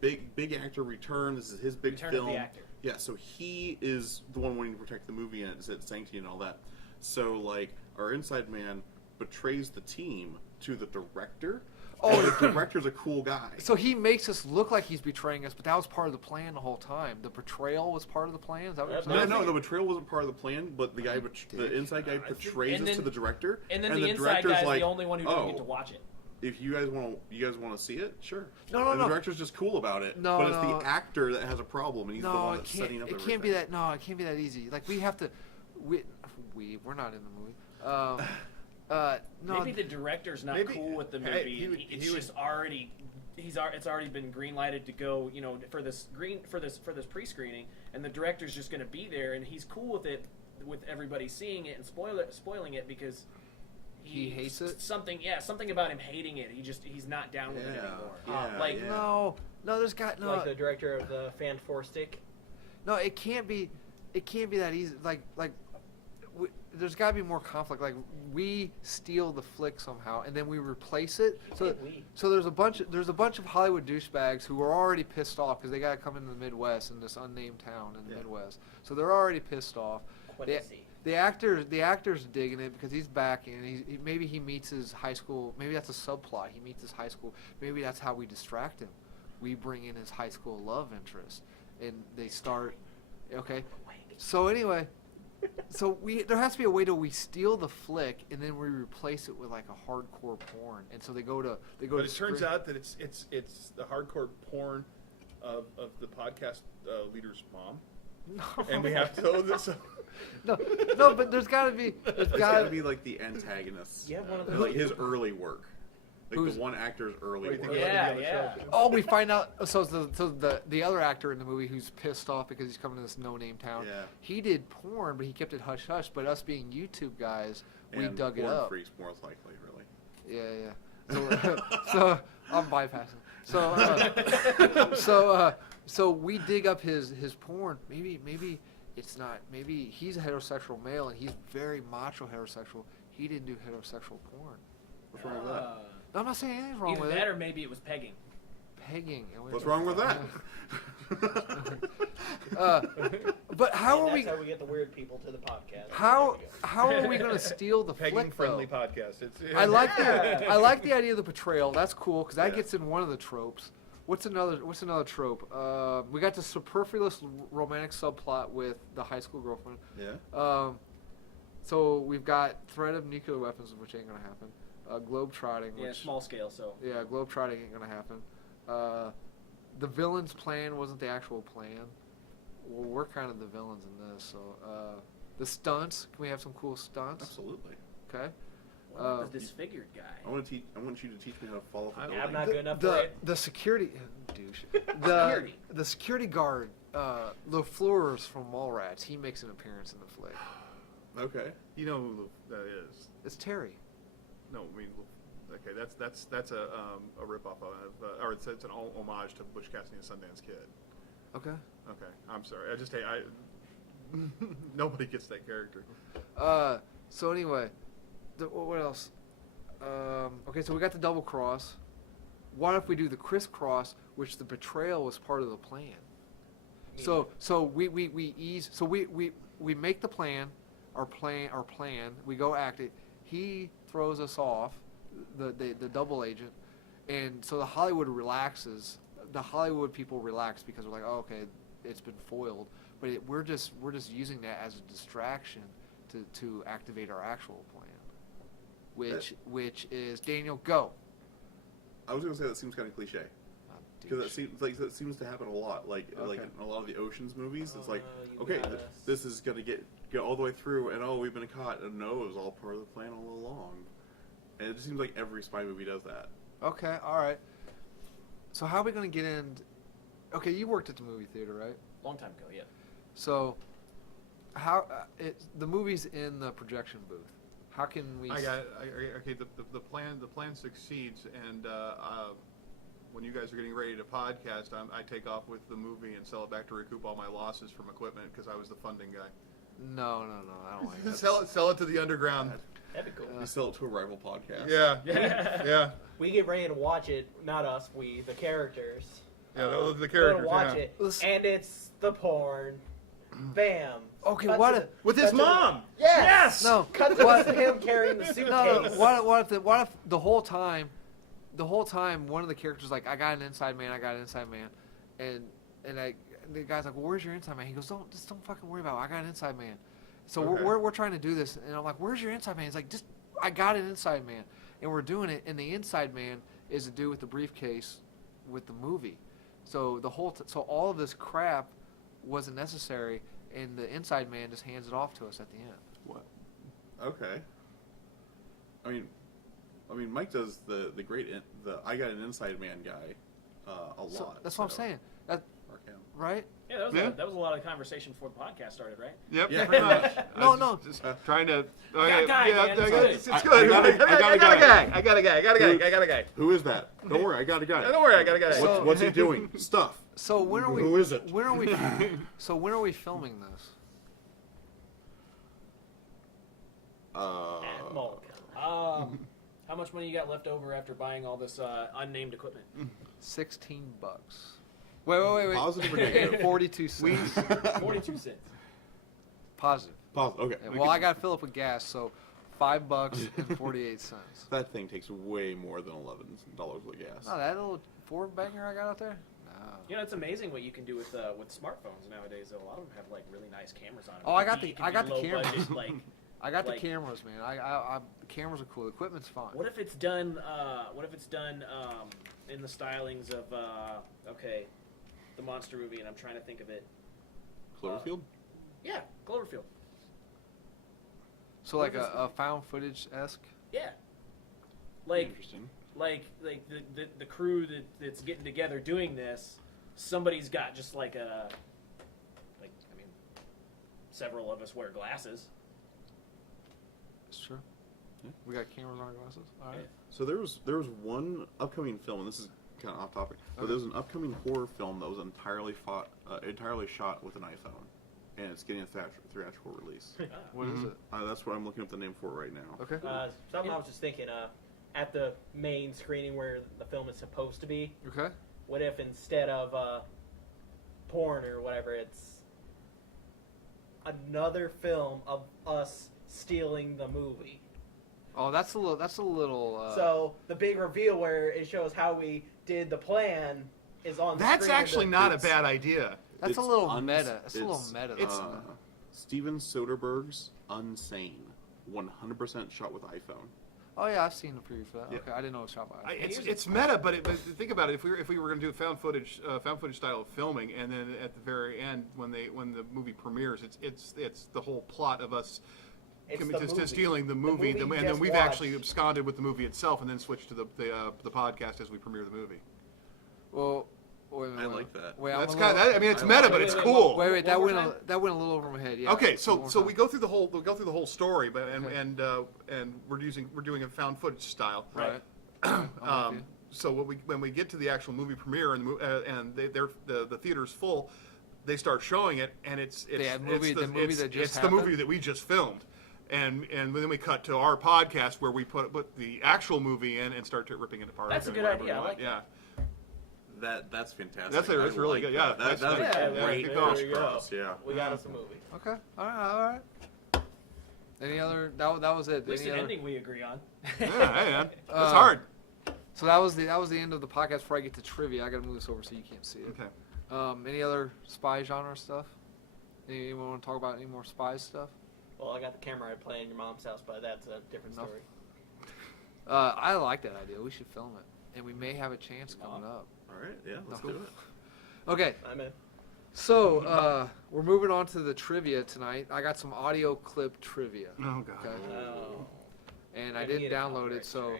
Big actor return. This is his big Return of film. the actor. Yeah, so he is the one wanting to protect the movie and its sanctity and all that. So like our inside man betrays the team to the director. Oh, and the director's a cool guy. So he makes us look like he's betraying us, but that was part of the plan the whole time. The betrayal was part of the plan. Is that what you're saying? No, the betrayal wasn't part of the plan, but the guy, the inside guy, betrays And us to then- the director, And then the inside director's guy's like, the only one who doesn't get to "Oh, watch it. if you guys want to see it, sure." No. And the director's just cool about it. No, but it's no. the actor that has a problem, and he's the No, one it that's can't. setting up It everything. can't be that. No, it can't be that easy. Like we have to. We're not in the movie. No. Maybe the director's not Maybe- cool with the hey, movie. he and would- it's he would- just already. It's already been green lighted to go. You know, for this pre-screening, and the director's just going to be there, and he's cool with it, with everybody seeing it and spoiling it because He hates it? Something about him hating it. He's not down with it Yeah, anymore. yeah, like yeah. No. There's got no. Like the director of the Fan 4 Stick. No, it can't be. It can't be that easy. There's got to be more conflict. Like we steal the flick somehow, and then we replace it. So there's a bunch of Hollywood douchebags who are already pissed off because they got to come into the Midwest in this unnamed town in the Midwest. So they're already pissed off. The actor's digging it because he's back and maybe he meets his high school. Maybe that's a subplot. He meets his high school. Maybe that's how we distract him. We bring in his high school love interest, and they start. Okay. So anyway, there has to be a way to we steal the flick and then we replace it with like a hardcore porn, and so they go to. But it turns out that it's the hardcore porn of the podcast leader's mom, No. and we have to. no, but there's gotta be. There's It's gotta gotta be like the antagonist. You have one of those like his people. early work. Like Who's- the one actor's early What do you work. think of Yeah, the yeah. other shows? Oh, we find out. So the other actor in the movie who's pissed off because he's coming to this no-name town. Yeah. He did porn, but he kept it hush hush. But us being YouTube guys, we And dug it porn up. freaks, most likely, really. Yeah. So I'm bypassing. So we dig up his porn. Maybe it's not. Maybe he's a heterosexual male and he's very macho heterosexual. He didn't do heterosexual porn. What's wrong with that? No, I'm not saying anything's wrong Either with that it. or maybe it was pegging. Pegging. What's wrong with that? But how are And we? that's how we get the weird people to the podcast. How are we going to steal the flick Pegging-friendly though? podcast. It's I like the idea of the betrayal. That's cool because that Yeah. gets in one of the tropes. What's another trope? We got the superfluous romantic subplot with the high school girlfriend. Yeah. So we've got threat of nuclear weapons, which ain't gonna happen. Globetrotting, Yeah, which small scale. So yeah, globetrotting ain't gonna happen. The villain's plan wasn't the actual plan. Well, we're kind of the villains in this. So the stunts. Can we have some cool stunts? Absolutely. Okay. what about the disfigured guy? I want you to teach me how to fall off a building. I'm not good enough for it. The security douche. Security. The security guard, LaFleur's from Mallrats. He makes an appearance in the flick. Okay. You know who that is? It's Terry. No, I mean, okay, that's a ripoff of, or it's an homage to Butch Cassidy and Sundance Kid. Okay. Okay, I'm sorry. Nobody gets that character. So anyway, what else? Okay, so we got the double cross. What if we do the crisscross, which the betrayal was part of the plan? So we ease. So we make the plan, our plan. We go act it. He throws us off, the double agent, and so the Hollywood relaxes. The Hollywood people relax because we're like, oh, okay, it's been foiled. But we're just using that as a distraction to activate our actual plan, which is Daniel, go. I was gonna say that seems kind of cliche because that seems to happen a lot. Like Okay. in a lot of the Ocean's movies, it's like, you okay, got us. this is gonna get all the way through, and we've been caught, and no, it was all part of the plan all along. And it just seems like every spy movie does that. Okay, all right. So how are we going to get in? Okay, you worked at the movie theater, right? Long time ago, yeah. So how the movie's in the projection booth. How can we? Okay. The plan succeeds, and when you guys are getting ready to podcast, I take off with the movie and sell it back to recoup all my losses from equipment because I was the funding guy. No, I don't like that. sell it to the underground. That'd be cool. You sell it to a rival podcast. Yeah. We get ready to watch it. Not us. We, the characters. Yeah, the Go characters. to watch yeah. it, Listen- and it's the porn. Bam. Okay, Cut what to if? the- With his cut to the- mom. Yes. No, Cut to what? him carrying the suitcase. No. What if the whole time, one of the characters like, I got an inside man, and the guy's like, well, where's your inside man? He goes, don't fucking worry about it. I got an inside man. So Okay. we're trying to do this, and I'm like, where's your inside man? He's like, I got an inside man, and we're doing it, and the inside man is the dude with the briefcase with the movie. So so all of this crap wasn't necessary, and the inside man just hands it off to us at the end. What? Okay. I mean, Mike does the I got an inside man guy a lot. So that's what I'm so saying. mark him. Right? Yeah, that was Yeah. that was a lot of conversation before the podcast started, right? Yep. Yeah. pretty much. No, I'm no. Just trying to. Got a guy, man, it's good. It's I good. got a guy. I got a guy. Who is that? Don't worry, I got a guy. Don't worry, I got a guy. So- What's he doing? Stuff. So when are we? Who is it? When are we? So when are we filming this? At Mulk. How much money you got left over after buying all this unnamed equipment? $16. Wait. Positive or negative? 42 cents. 42 cents. Positive. Okay. Yeah, well, I got to fill up with gas, so $5 and 48 cents. That thing takes way more than $11 with gas. Oh, that little Ford banger I got out there? No. You know, it's amazing what you can do with smartphones nowadays. Though a lot of them have like really nice cameras on them. Oh, I got You the- can I got do the low cameras. budget, like, I got Like- the cameras, man. The cameras are cool. The equipment's fine. what if it's done? In the stylings of the monster movie, and I'm trying to think of it. Cloverfield? Yeah, Cloverfield. So like a found footage-esque? Yeah. Like Interesting. like the crew that's getting together doing this, somebody's got just like several of us wear glasses. It's true. Yeah. We got cameras on our glasses? All right. Yeah. So there was one upcoming film, and this is kind of off topic, but Okay. there was an upcoming horror film that was entirely shot with an iPhone, and it's getting a theatrical release. What is it? That's what I'm looking up the name for right now. Okay. Something I was just thinking, at the main screening where the film is supposed to be, Okay. what if instead of porn or whatever, it's another film of us stealing the movie? Oh, that's a little. So the big reveal where it shows how we did the plan is on the That's screen of actually the- not a bad idea. That's a It's little meta. It's a little it's, meta. it's- though. Steven Soderbergh's Unsane, 100% shot with iPhone. Oh yeah, I've seen the preview for that. Yeah. Okay, I didn't know it was shot by. It's meta, but think about it. If we were going to do found footage style of filming, and then at the very end, when the movie premieres, it's the whole plot of us It's coming the to movie. stealing the movie, movie you and then just we've watched. actually absconded with the movie itself, and then switched to the podcast as we premiere the movie. Well, wait, I like that. Wait, That's I'm a kind little- of. I mean, it's I meta, like but it. it's Wait, cool. Wait, that One went more that went a little over my head. Yeah. Okay, One so more so time. we go through the whole story, but Okay. and we're doing a found footage style. Right. I'm with you. So when we get to the actual movie premiere and the theater's full, they start showing it, and it's movie that just it's the movie happened? that we just filmed, and then we cut to our podcast where we put the actual movie in and start ripping it apart. That's a and good whatever idea. we I want. like yeah. That's fantastic. That's really I good. like Yeah, that. that's That's yeah, a yeah, great good call. There you go. cross. Yeah. We got us a movie. Okay. All right. Any other? That was it. At least Any an other? ending we agree on. Yeah, hey, man, it's Uh, hard. So that was the end of the podcast. Before I get to trivia, I got to move this over so you can't see it. Okay. Any other spy genre stuff? Anyone want to talk about any more spy stuff? Well, I got the camera I'd play in your mom's house, but that's a different No. story. I like that idea. We should film it, and we may have a chance coming up. All right. Yeah. Let's No. do it. Okay. I'm in. So we're moving on to the trivia tonight. I got some audio clip trivia. Oh god. Okay. Oh. And I I did need a download copyright it, so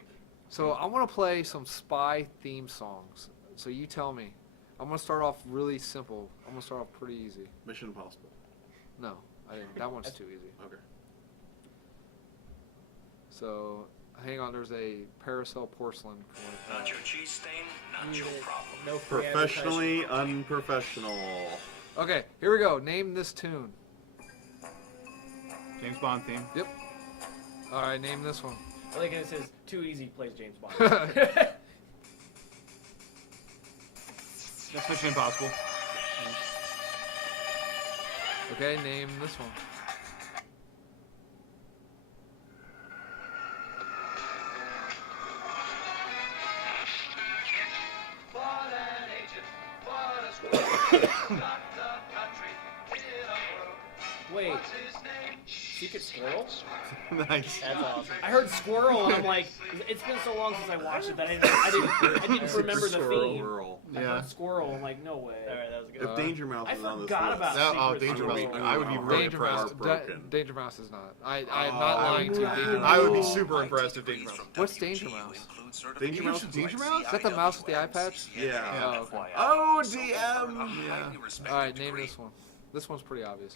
strike. I want to play some spy theme songs. So you tell me. I'm gonna start off really simple. I'm gonna start off pretty easy. Mission Impossible. No, I didn't. That one's too easy. Okay. So hang on. There's a Paracel porcelain. Not your cheese stain, not your problem. No free Professionally unprofessional. Okay, here we go. Name this tune. James Bond theme. Yep. All right, name this one. I think it says too easy plays James Bond. That's Mission Impossible. Okay, name this one. Wait, Secret Squirrel? Nice. That's awesome. I heard Squirrel and I'm like, it's been so long since I watched it that I didn't remember the theme. Squirrel. I Yeah. heard Squirrel. I'm like, no way. All right, that was a good. If Danger Mouse I is on this forgot list, about That- oh, Secret Danger Squirrel. Mouse. I would be really Danger Mouse. impressed. Heartbroken. Danger Mouse is not. I'm not lying to you. Danger I Mouse. would be super impressed if Danger Mouse. What's Danger Mouse? Danger Mouse. Danger Mouse? Is that the mouse with the eye patch? Yeah. Oh, okay. Oh, DM. All right, name this one. This one's pretty obvious.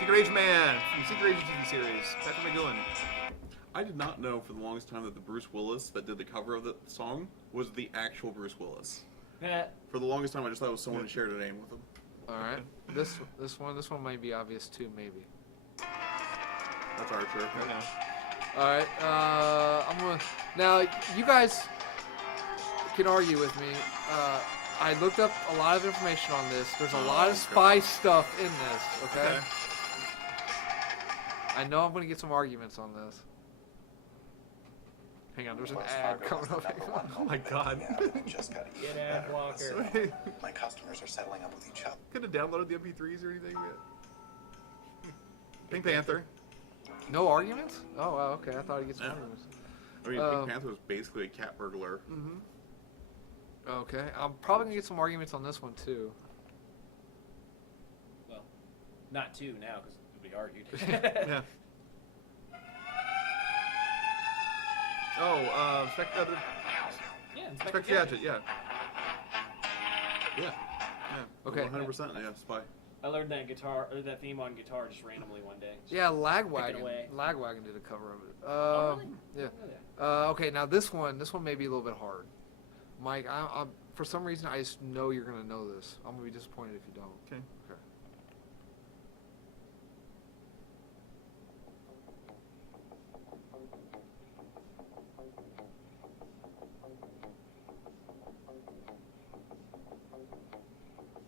Secret Agent Man. The Secret Agent TV series. Patrick McGowan. I did not know for the longest time that the Bruce Willis that did the cover of the song was the actual Bruce Willis. Eh, For the longest time, I just thought it was someone who shared a name with him. All right. This one might be obvious too, maybe. That's Archer. All right. I'm gonna. Now you guys can argue with me. I looked up a lot of information on this. There's a lot of spy stuff in this. Okay. I know I'm gonna get some arguments on this. Hang on. There's an ad coming up. Hang on. Oh my god. Just gotta Get ad blocker. My customers are settling up with each other. Could have downloaded the MP3s or anything yet. Pink Panther. No arguments? Oh wow. Okay. I thought I'd get some Yeah. arguments. I mean, Um, Pink Panther was basically a cat burglar. Okay, I'm probably gonna get some arguments on this one too. Well, not two now because it'll be argued. Yeah. Oh, Yeah, Inspector Gadget, yeah. Yeah. Okay. 100%. Yeah, Spy. I learned that guitar or that theme on guitar just randomly one day. Yeah, Lagwagon. away. Lagwagon did a cover of it. Oh, really? Yeah. Oh, yeah. Okay, now this one may be a little bit hard. Mike, I'm for some reason I just know you're gonna know this. I'm gonna be disappointed if you don't. Okay. Okay.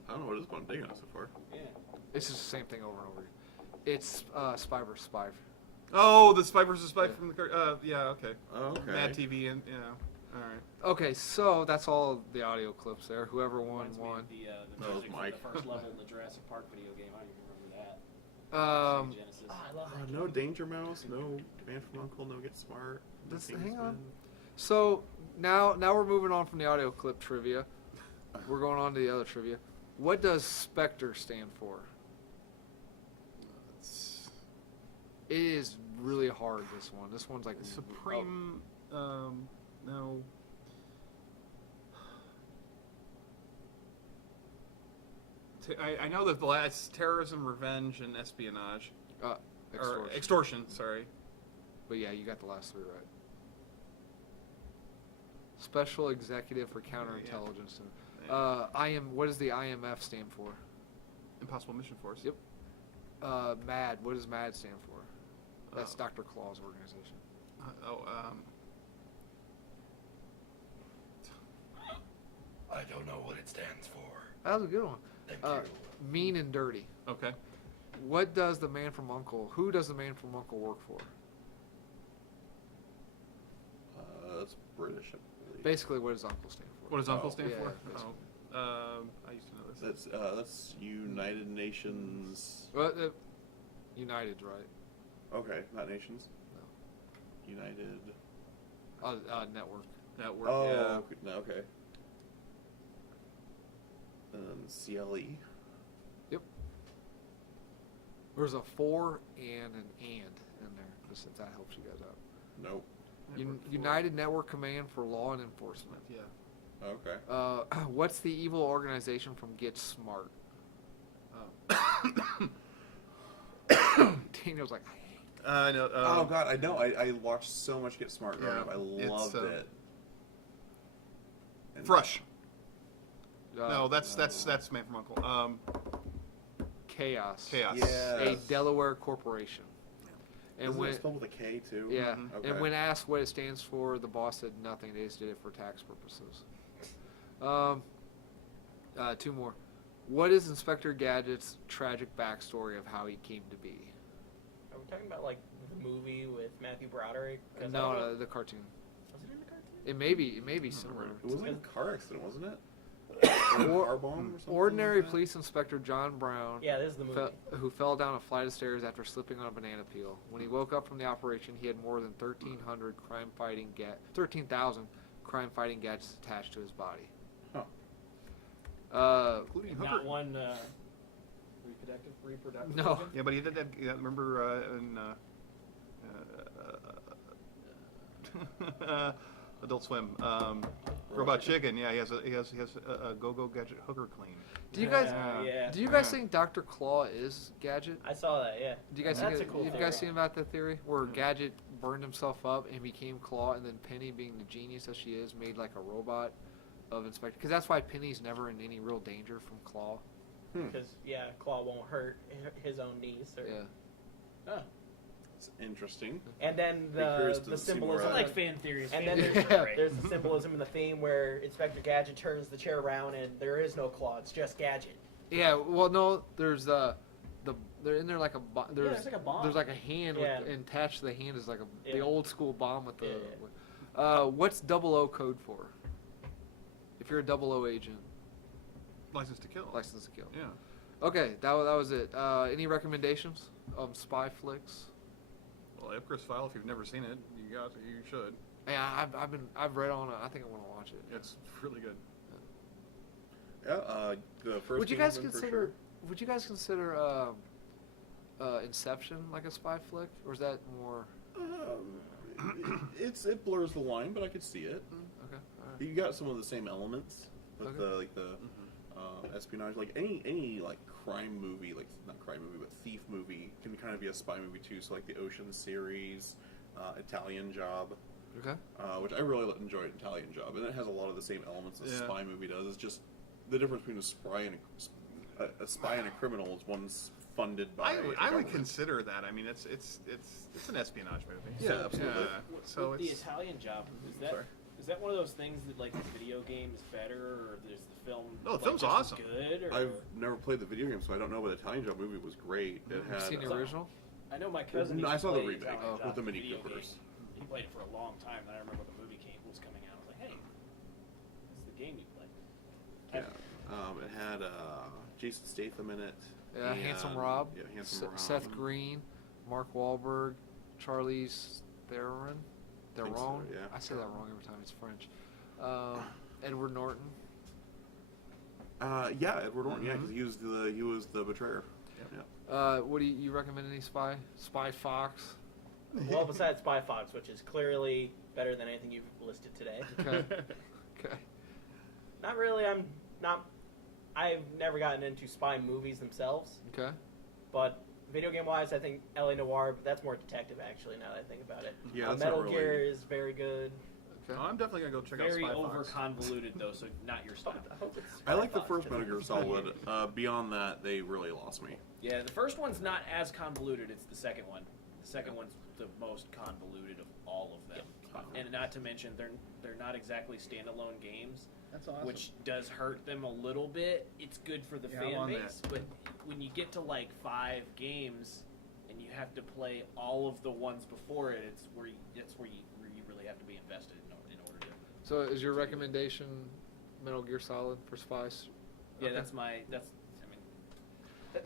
I don't know what is one digging on so far. Yeah. It's just the same thing over and over. It's Spy vs. Spy. Oh, the Spy versus Spy Yeah. from the yeah, okay. Oh, okay. Mad TV and all right. Okay, so that's all the audio clips there. Whoever won Reminds me won. of the That was music from Mike. the first level in the Jurassic Park video game. I don't even remember that. Sega Genesis. Oh, I love that. No Danger Mouse, no Man from U.N.C.L.E., no Get Smart. No Hang Kingsman. on. So now we're moving on from the audio clip trivia. We're going on to the other trivia. What does Spectre stand for? It is really hard. This one. This one's like Supreme. No. I know that the last terrorism, revenge, and espionage. extortion. Or extortion. Sorry. But yeah, you got the last three right. Special Executive for Counterintelligence. What does the IMF stand for? Impossible Mission Force. Yep. MAD. What does MAD stand for? That's Dr. Claw's organization. I don't know what it stands for. That was a good one. Thank you. Mean and Dirty. Okay. What does the Man from U.N.C.L.E. Who does the Man from U.N.C.L.E. work for? That's British, I believe. Basically, what does U.N.C.L.E. stand for? What does Uncle stand yeah, for? basically. I used to know this. That's United Nations. Well, United's right. Okay, not nations. United. Network. Network. Oh, Yeah. no, okay. CLE. Yep. There's a for and an and in there, just if that helps you guys out. Nope. United Network Command for Law and Enforcement. Yeah. Okay. What's the evil organization from Get Smart? Daniel's like, I know. Oh God, I know. I watched so much Get Smart growing up. I it's, loved it. And Thrush. uh, No, that's Man from Uncle. Chaos. Chaos. Yes. A Delaware corporation. And Isn't when it spelled with a K too? yeah, Mhm. Okay. and when asked what it stands for, the boss said nothing. They just did it for tax purposes. Two more. What is Inspector Gadget's tragic backstory of how he came to be? Are we talking about like the movie with Matthew Broderick? 'Cause I don't No, know- the cartoon. Was it in the cartoon? It may be similar. It was like a car accident, wasn't it? Or- Car bomb or something. Ordinary like that? Police Inspector John Brown, Yeah, this is the movie. who fell down a flight of stairs after slipping on a banana peel. When he woke up from the operation, he had more than 13,000 crime-fighting gadgets attached to his body. Including And Hooker. not one reproductive. No. Yeah, but he did that. Yeah, remember in Adult Swim, Robot Chicken. Yeah, he has a Go-Go Gadget hooker clean. Do you guys Yeah. do you guys think Dr. Claw is Gadget? I saw that. Yeah. Do you guys That's think a cool have you theory. guys seen about that theory where Gadget burned himself up and became Claw, and then Penny, being the genius that she is, made like a robot of Inspector? Because that's why Penny's never in any real danger from Claw. Because Claw won't hurt his own niece. Or... Yeah. It's interesting. And then curious to the see more symbolism. I like fan theories. And Fan then theories Yeah. are great. there's the symbolism in the theme where Inspector Gadget turns the chair around and there is no Claw. It's just Gadget. Yeah. Well, no. There's they're in there like a there's there's like a bomb. There's like a hand Yeah. with, and attached to the hand is like the Yeah. old school bomb with the. Yeah. What's 00 code for? If you're a 00 agent, License to Kill. license to kill. Yeah. Okay, that was it. Any recommendations of spy flicks? Well, Ipcris File. If you've never seen it, you should. Yeah, I've read on it. I think I want to watch it. It's really good. The first Would you game guys one for consider? sure. Would you guys consider Inception like a spy flick, or is that more? It blurs the line, but I could see it. Okay. All right. You got some of the same elements with Okay. the espionage, like any like crime movie, like not crime movie, but thief movie can kind of be a spy movie too. So like the Ocean series, Italian Job, Okay. which I really enjoyed Italian Job, and it has a lot of the same elements a spy movie does. It's just the difference between a spy and a criminal is one's funded by. I the would government. consider that. I mean, it's an espionage movie. Yeah, absolutely. So with the it's Italian Job, Sorry. is that one of those things that like the video game is better, or there's the film? No, the like, film's just as awesome. Good. Or... I've never played the video game, so I don't know, but the Italian Job movie was great. It Have you had seen the original? I know my cousin. No, used I to saw the play remake Italian Job, with the Mini video Coopers. game. He played it for a long time. Then I remember when the movie was coming out. I was like, hey, this is the game you play. Yeah. It had Jason Statham in it. Yeah, and- Handsome Rob. Yeah, Handsome Rob. Seth Green, Mark Wahlberg, Charlize Theron. Think so, Theron. yeah. I say that wrong every time. It's French. Edward Norton. Yeah, Edward Norton. Yeah, because he was the betrayer. Yeah. What do you recommend? Any spy? Spy Fox. Well, besides Spy Fox, which is clearly better than anything you've listed today. Okay. Okay. Not really. I've never gotten into spy movies themselves, Okay. but video game wise, I think LA Noire. But that's more detective, actually. Now that I think about it. Yeah, that's Metal not really- Gear is very good. Okay. I'm definitely gonna go check out Very Spy over Fox. convoluted though, so not your style. I hope it's I Spy like the Fox, first 'cause Metal Gear it's- Solid. Beyond that, they really lost me. Yeah, the first one's not as convoluted. It's the second one. The second one's the most convoluted of all of them. And not to mention, they're not exactly standalone games, That's awesome. which does hurt them a little bit. It's good for the Yeah, I'm fan on base, but when you get to like 5 games and you have to play all of the ones before it, it's where you really have to be invested in order to. So, is your recommendation Metal Gear Solid for spies? Yeah, Okay. that's my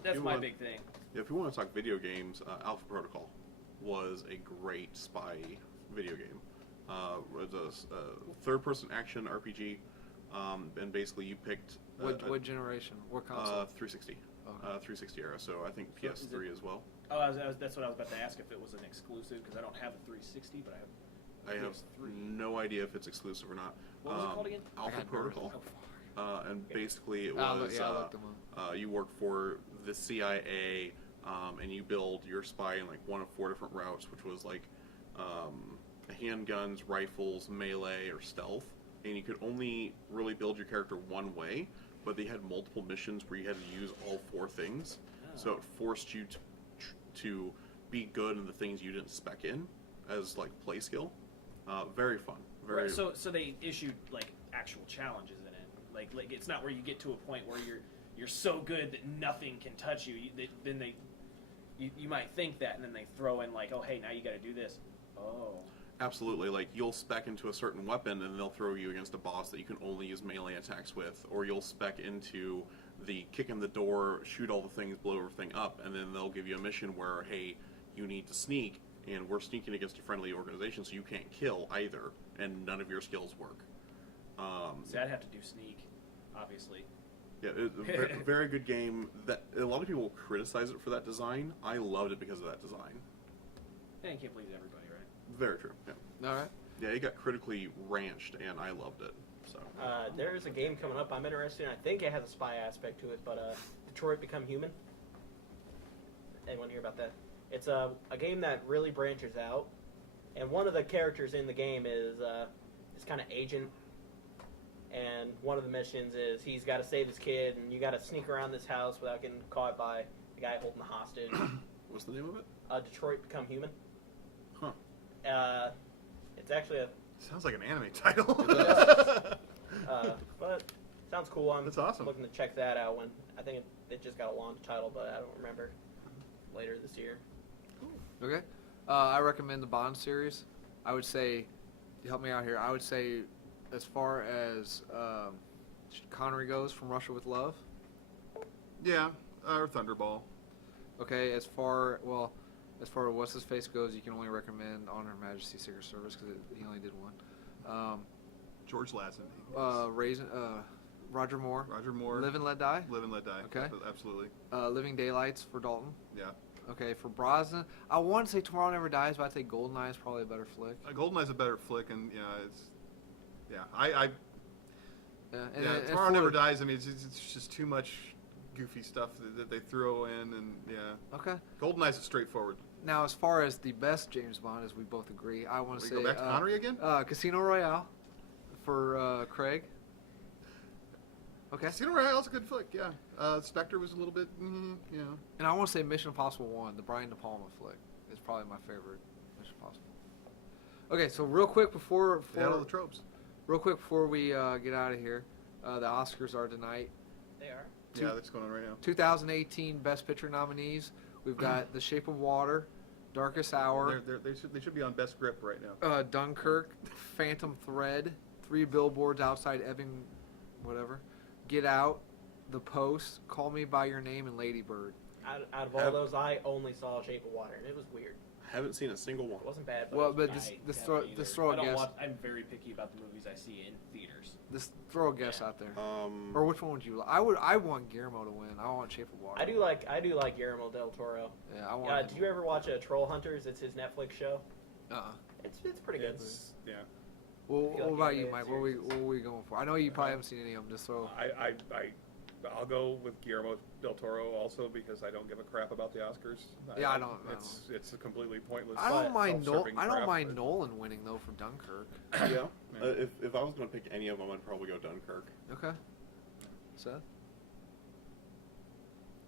You my want- big thing. Yeah, if you want to talk video games, Alpha Protocol was a great spy video game. It was a third-person action RPG, and basically you picked What generation? What console? 360, Okay. 360 era. So I think So is PS3 as well. Oh, that's what I was about to ask if it was an exclusive because I don't have a 360, but I have. I have PS3. no idea if it's exclusive or not. What was it called again? Alpha I got Protocol. nervous. And basically it I was looked them up. you work for the CIA, and you build your spy in like one of 4 different routes, which was like handguns, rifles, melee, or stealth. And you could only really build your character one way, but they had multiple missions where you had to use all 4 things. So it forced you to be good in the things you didn't spec in as like play skill. Very fun. Very. Right, so they issued like actual challenges in it. Like it's not where you get to a point where you're so good that nothing can touch you. You might think that, and then they throw in like, oh hey, now you got to do this. Oh. Absolutely, like you'll spec into a certain weapon and they'll throw you against a boss that you can only use melee attacks with, or you'll spec into the kick in the door, shoot all the things, blow everything up, and then they'll give you a mission where, hey, you need to sneak, and we're sneaking against a friendly organization, so you can't kill either, and none of your skills work. See, I'd have to do sneak, obviously. Yeah, it's a very good game. That a lot of people criticize it for that design. I loved it because of that design. Yeah, you can't please everybody, right? Very true. Yeah. All right. Yeah, it got critically ranched, and I loved it. So. There's a game coming up I'm interested in. I think it has a spy aspect to it, but Detroit Become Human. Anyone hear about that? It's a game that really branches out, and one of the characters in the game is this kind of agent, and one of the missions is he's got to save his kid, and you got to sneak around this house without getting caught by the guy holding the hostage. What's the name of it? Detroit Become Human. Huh. It's actually a Sounds like an anime title. but sounds cool. I'm That's awesome. looking to check that out when I think it just got a launch title, but I don't remember later this year. Okay. I recommend the Bond series. I would say, help me out here. I would say, as far as Connery goes from Russia with Love. Yeah, or Thunderball. Okay. As far as what's his face goes, you can only recommend On Her Majesty's Secret Service because he only did one. George Lazenby. Roger Moore. Roger Moore. Live and Let Die. Live and Let Die. Okay. Absolutely. Living Daylights for Dalton. Yeah. Okay, for Brosnan, I want to say Tomorrow Never Dies, but I'd say Goldeneye is probably a better flick. GoldenEye's a better flick, and And Tomorrow Never Dies. I mean, it's just too much goofy stuff that they throw in, and Okay. GoldenEye's is straightforward. Now, as far as the best James Bond, as we both agree, I want to We say go back to Connery again. Casino Royale for Craig. Okay. Casino Royale's a good flick. Yeah. Spectre was a little bit. And I want to say Mission Impossible 1, the Brian De Palma flick, is probably my favorite Mission Impossible. Okay, so real quick before Battle of the Tropes. real quick before we get out of here, the Oscars are tonight. They are. Yeah, that's going on right now. 2018 Best Picture nominees. We've got The Shape of Water, Darkest Hour, They should be on best grip right now. Dunkirk, Phantom Thread, Three Billboards Outside Ebbing, whatever, Get Out, The Post, Call Me by Your Name, and Lady Bird. Out of all those, I only saw Shape of Water, and it was weird. Haven't seen a single one. It wasn't bad, but Well, it was but weird. this throw a guess. I'm very picky about the movies I see in theaters. Just throw a guess out there. Um, Or which one would you? I want Guillermo to win. I want Shape of Water. I do like Guillermo del Toro. Yeah, I want. Did you ever watch Troll Hunters? It's his Netflix show. It's pretty good. Yeah. Well, feel what like about you you, made Mike? it What are we going for? I know you probably haven't seen any of them. Just throw. I'll go with Guillermo del Toro also because I don't give a crap about the Oscars. Yeah, I don't. It's a completely pointless. I don't mind. self-serving I don't crap, mind but- Nolan winning though for Dunkirk. yeah. Yeah. If I was going to pick any of them, I'd probably go Dunkirk. Okay. Seth,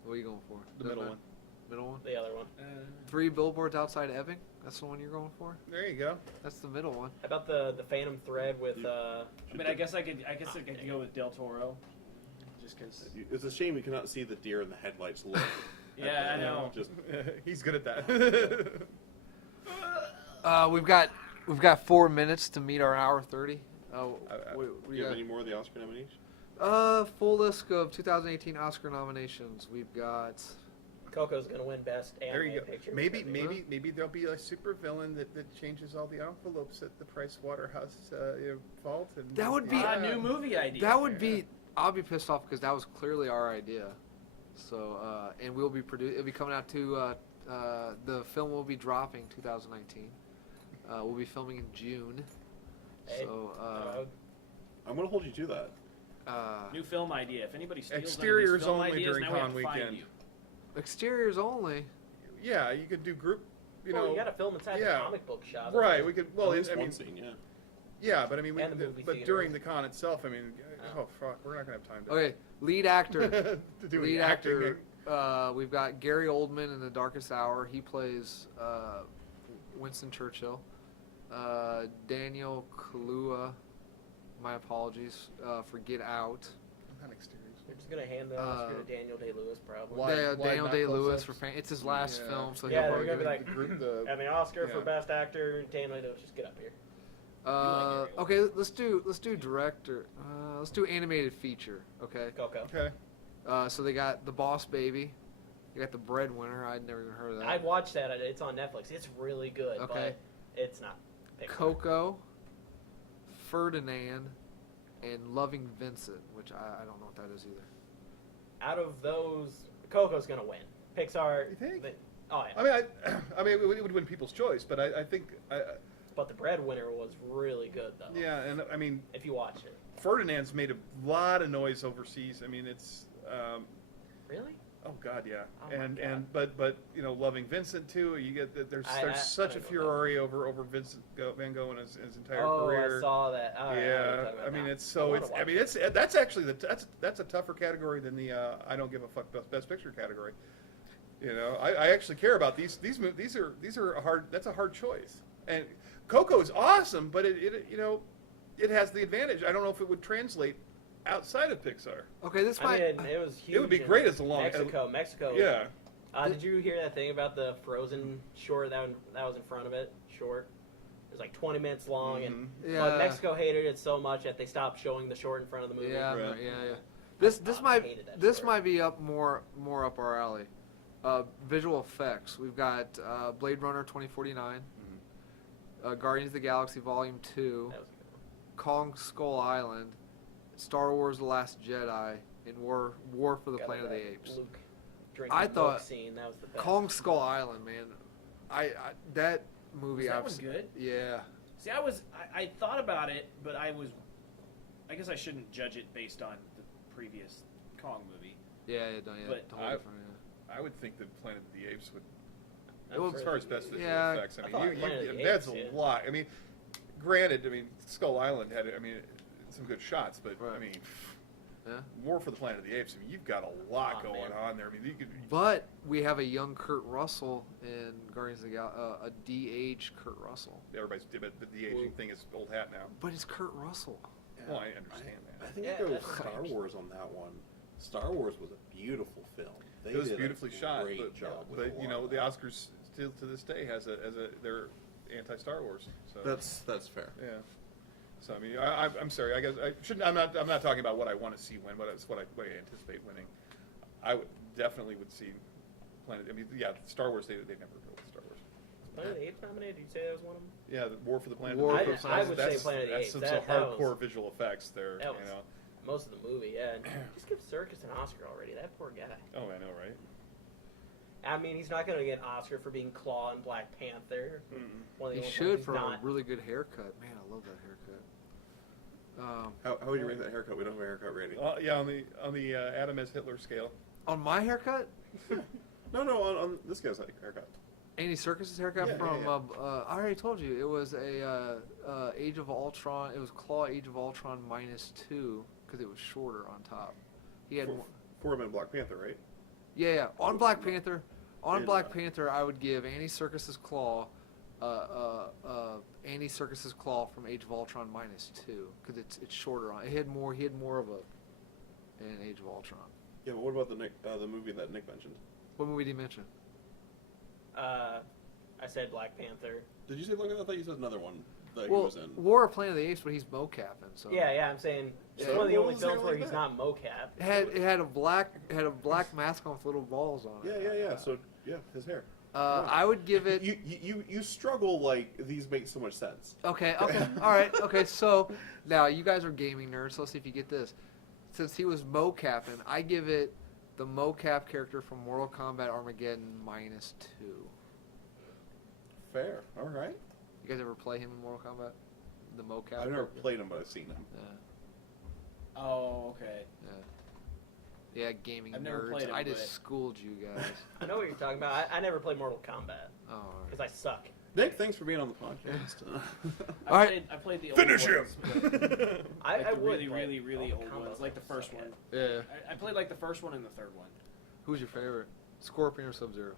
what are you going for? The Doesn't middle matter. one. Middle one. The other one. Three Billboards Outside Ebbing. That's the one you're going for. There you go. That's the middle one. How about the Phantom Thread with I mean, I guess I could go with Del Toro, just because. It's a shame we cannot see the deer in the headlights look. Yeah, I know. Just He's good at that. We've got 4 minutes to meet our hour 30. do you have any more of the Oscar nominees? Full list of 2018 Oscar nominations. We've got. Coco's gonna win best There animated you go. picture. Maybe there'll be a super villain that changes all the envelopes at the Price Waterhouse vault. And That would be- New movie idea. That would be. I'll be pissed off because that was clearly our idea. So and we'll be it'll be coming out to the film will be dropping 2019. We'll be filming in June. Hey, So I'm going to hold you to that. New film idea. If anybody steals Exteriors any of these film only ideas, during now we have con to find weekend. you. exteriors only. Yeah, you could do group. You well, know, you got to film inside yeah. the comic book shop. right? We could. Well, At least I mean, one scene, yeah. yeah, but I mean, And the movie but theater. during the con itself, I mean, oh fuck, we're not gonna have time to. Okay, lead actor. to do any Lead acting. actor. We've got Gary Oldman in The Darkest Hour. He plays Winston Churchill. Daniel Kaluuya, my apologies, for Get Out. Not exteriors. They're just gonna hand the Oscar to Daniel Day-Lewis, probably. Why- Daniel not Day-Lewis close-ups? for it's his last Yeah. film, so Yeah, he'll they're probably gonna be get like, The group, and the Oscar for yeah. Best Actor, Daniel Day-Lewis, just get up here. Okay, let's do director. Let's do animated feature. Okay. Coco. Okay. So they got The Boss Baby. They got The Breadwinner. I'd never even heard of that. I watched that. It's on Netflix. It's really good, Okay. but it's not. Pixar. Coco, Ferdinand, and Loving Vincent, which I don't know what that is either. Out of those, Coco's gonna win. Pixar. You think? Oh yeah. I mean, it would win People's Choice, but I think, But The Breadwinner was really good, though. yeah, and I mean, If you watch it. Ferdinand's made a lot of noise overseas. I mean, it's, Really? oh God, yeah, Oh, my God. and but you know, Loving Vincent too. You get that there's I such a don't know furore over Vincent Van Gogh and his entire Oh, career. I saw that. All right, I know what you're Yeah, talking about I mean now. it's so wanna it's watch I mean it. that's actually that's a tougher category than the I don't give a fuck Best Picture category. You know, I actually care about these are a hard that's a hard choice. And Coco is awesome, but it you know it has the advantage. I don't know if it would translate outside of Pixar. Okay, this I might. mean, it was huge. It would be in great as long Mexico. Yeah. Did you hear that thing about the Frozen short that was in front of it? Short. It was like 20 minutes long, and Mhm. Yeah. but Mexico hated it so much that they stopped showing the short in front of the movie. Yeah, Right. yeah. This I hated that short. might be up more up our alley. Visual effects. We've got Blade Runner 2049, Guardians of the Galaxy Volume 2, That was a good one. Kong Skull Island, Star Wars: The Last Jedi and War for the Got Planet of the that Apes. Luke drinking I milk thought scene, that was the best. Kong Skull Island, man. I that movie. Was that I've one se- good? Yeah. See, I thought about it, but I guess I shouldn't judge it based on the previous Kong movie. Yeah, totally But different. I would think that Planet of the Apes would, That's as far as best visual Yeah. effects. I I mean, thought Planet of the that's Apes, a yeah. lot. I mean, granted, Skull Island had, some good shots, but I Right. mean, Yeah. War for the Planet of the Apes. I mean, you've got a lot going man. on there. I mean, you could. But we have a young Kurt Russell in Guardians of the a de-aged Kurt Russell. Everybody's but the aging thing is old hat now. But it's Kurt Russell. Well, I understand I that. think Yeah, I go with that's Star strange. Wars on that one. Star Wars was a beautiful film. They It was did beautifully a shot, great job with a but lot of the that. Oscars still to this day they're anti-Star Wars. So That's fair. yeah. So I mean, I'm sorry. I guess I shouldn't. I'm not talking about what I want to see win, but it's what I anticipate winning. I definitely would see Planet. I mean, yeah, Star Wars. They never built Star Wars. Planet of the Apes nominated? Did you say that was one of them? Yeah, the War for the Planet. War of the for Apes. the Planet- I would say Planet of the That's Apes. some That hardcore was- visual effects there. that You was- know. Most of the movie, yeah. And just give Serkis an Oscar already. That poor guy. Oh, I know, right? I mean, he's not going to get an Oscar for being Claw in Black Panther. One of He the only should ones for he's a not. really good haircut. Man, I love that haircut. How would you rate that haircut? We don't have a haircut rating. Yeah, on the Adam as Hitler scale. On my haircut, No, on this guy's haircut. Andy Serkis's haircut Yeah, from. yeah, I already told you it was a Age of Ultron. It was Claw Age of Ultron -2 because it was shorter on top. He had. For him in Black Panther, right? Yeah. On Black Panther, And, Black Panther, I would give Andy Serkis's claw, Andy Serkis's claw from Age of Ultron -2 because it's shorter on. He had more of a in Age of Ultron. Yeah, but what about the movie that Nick mentioned? What movie did you mention? I said Black Panther. Did you say Black Panther? I thought you said another one that he Well, was in. War of Planet of the Apes, but he's mocapping. So Yeah, I'm saying it's Yeah. one of the What only was there films where like he's that? not mocap. It had a black mask on with little balls on it. Yeah. So yeah, his hair. I would give it. You struggle like these make so much sense. Okay, all right, okay. So now you guys are gaming nerds. So let's see if you get this. Since he was mocapping, I give it the mocap character from Mortal Kombat Armageddon -2. Fair. All right. You guys ever play him in Mortal Kombat? The mocap. I've never character? played him, but I've seen him. Yeah, Oh, okay. yeah, gaming I've never nerds. played him, I just but- schooled you guys. I know what you're talking about. I never played Mortal Kombat Oh, all right. because I suck. Nick, thanks for being on the podcast. All right. I played the old Finish ones, him! but, I like the would really, play really, really Mortal old Kombat, ones, like the I first suck one. at Yeah. I played like the first one and the third one. Who's your favorite? Scorpion or Sub-Zero?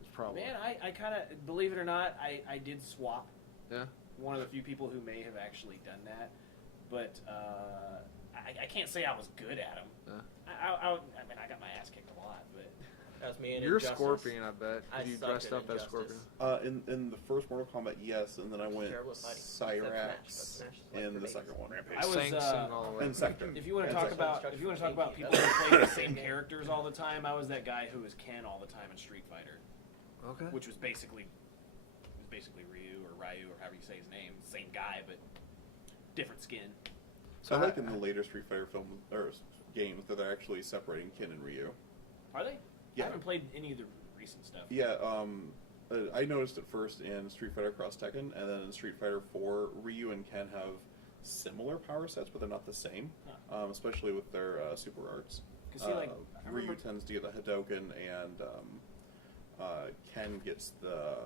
It's probably. Man, I kind of, believe it or not, I did swap. Yeah. One of the few people who may have actually done that, but I can't say I was good at them. Yeah. I mean, I got my ass kicked a lot, but That was me and You're Injustice. Scorpion, I bet. 'cause I you sucked dressed at up as Injustice. Scorpion. In the first Mortal Kombat, yes, and then I went Terrible at fighting. Except Smash, Cyrax but Smash is like in for the babies. second one. I was Sang Sing all the way. And Sector. if you want to And talk Sector. about people who play the same characters all the time, I was that guy who was Ken all the time in Street Fighter, Okay. which was basically Ryu or however you say his name, same guy but different skin. So I like in the later Street Fighter film or games that they're actually separating Ken and Ryu. Are they? Yeah. I haven't played any of the recent stuff. Yeah, I noticed it first in Street Fighter Cross Tekken, and then in Street Fighter 4, Ryu and Ken have similar power sets, but they're not the same, especially with their super arts. 'Cause he, like, I Ryu remember- tends to get the Hadouken, and Ken gets the...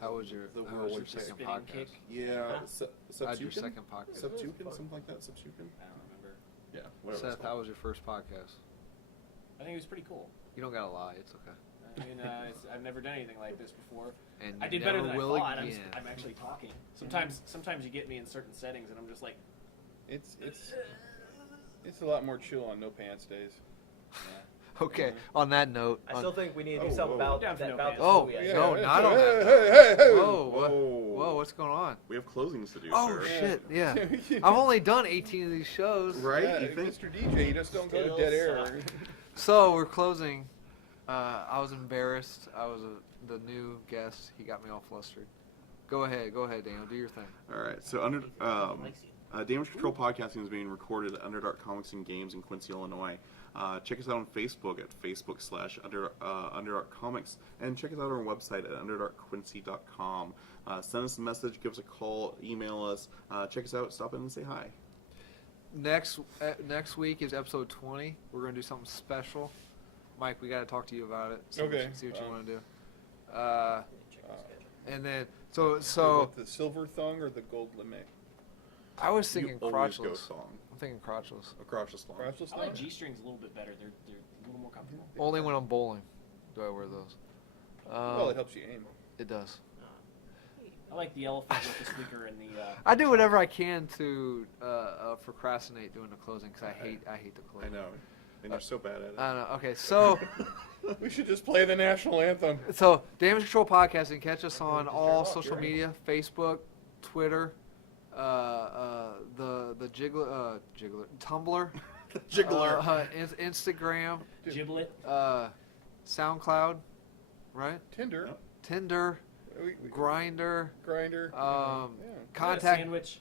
How was your whirlwind second spinning podcast? kick? Yeah, How's your Subtuken? second podcast? Subtuken, something like that. Subtuken. I don't remember. Yeah, whatever. Seth, it's how called. was your first podcast? I think it was pretty cool. You don't gotta lie. It's okay. I mean, I've never done anything like this before. And I you did better never than I will thought. again. I'm actually talking. Sometimes you get me in certain settings, and I'm just like, It's a lot more chill on no pants days. Okay. On that note. I still think we need to do something whoa. about Down for that no about this Oh, movie. I yeah. think. No, not on hey, that. hey, hey, Whoa, what? Whoa. Whoa, what's going on? We have closings to do, Oh sir. shit! Yeah, I've only done 18 of these shows. Right? Yeah, You think? Mr. DJ, you just don't go Still to dead air. suck. So we're closing. I was embarrassed. I was the new guest. He got me all flustered. Go ahead, Daniel. Do your thing. All right. So Damage Control Podcasting is being recorded at Underdark Comics and Games in Quincy, Illinois. Check us out on Facebook at Facebook/Underdark Comics, and check us out on our website at underdarkquincy.com. Send us a message, give us a call, email us. Check us out. Stop in and say hi. Next week is episode 20. We're gonna do something special. Mike, we gotta talk to you about it. See Okay. see what you want to do. And then So so the silver thong or the gold lame? I was thinking You always go crotchless. song. I'm thinking crotchless. A crotchless song. Crotchless I like thong? G-strings a little bit better. They're a little more comfortable. Only when I'm bowling do I wear those. Well, it helps you aim. It does. I like the elephant with the squeaker and the. I do whatever I can to procrastinate doing the closing because I hate the I closing. know. And you're so bad at it. I don't know. Okay, so We should just play the national anthem. Damage Control Podcasting. Catch us on all social media: Facebook, Twitter, the Jiggler, Tumblr, Jiggler. Instagram, Giblet. SoundCloud, right? Tinder. Yep. Tinder, Grinder. Grinder. Contact Sandwich.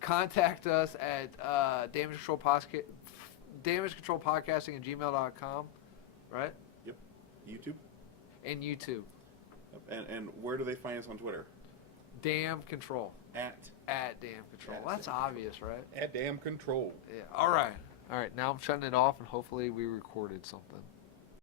contact us at Damage Control Podcasting at gmail.com, right? Yep. YouTube. And YouTube. And where do they find us on Twitter? Damn Control. At Damn Control. That's obvious, right? At damn control. Yeah. All right. Now I'm shutting it off, and hopefully we recorded something.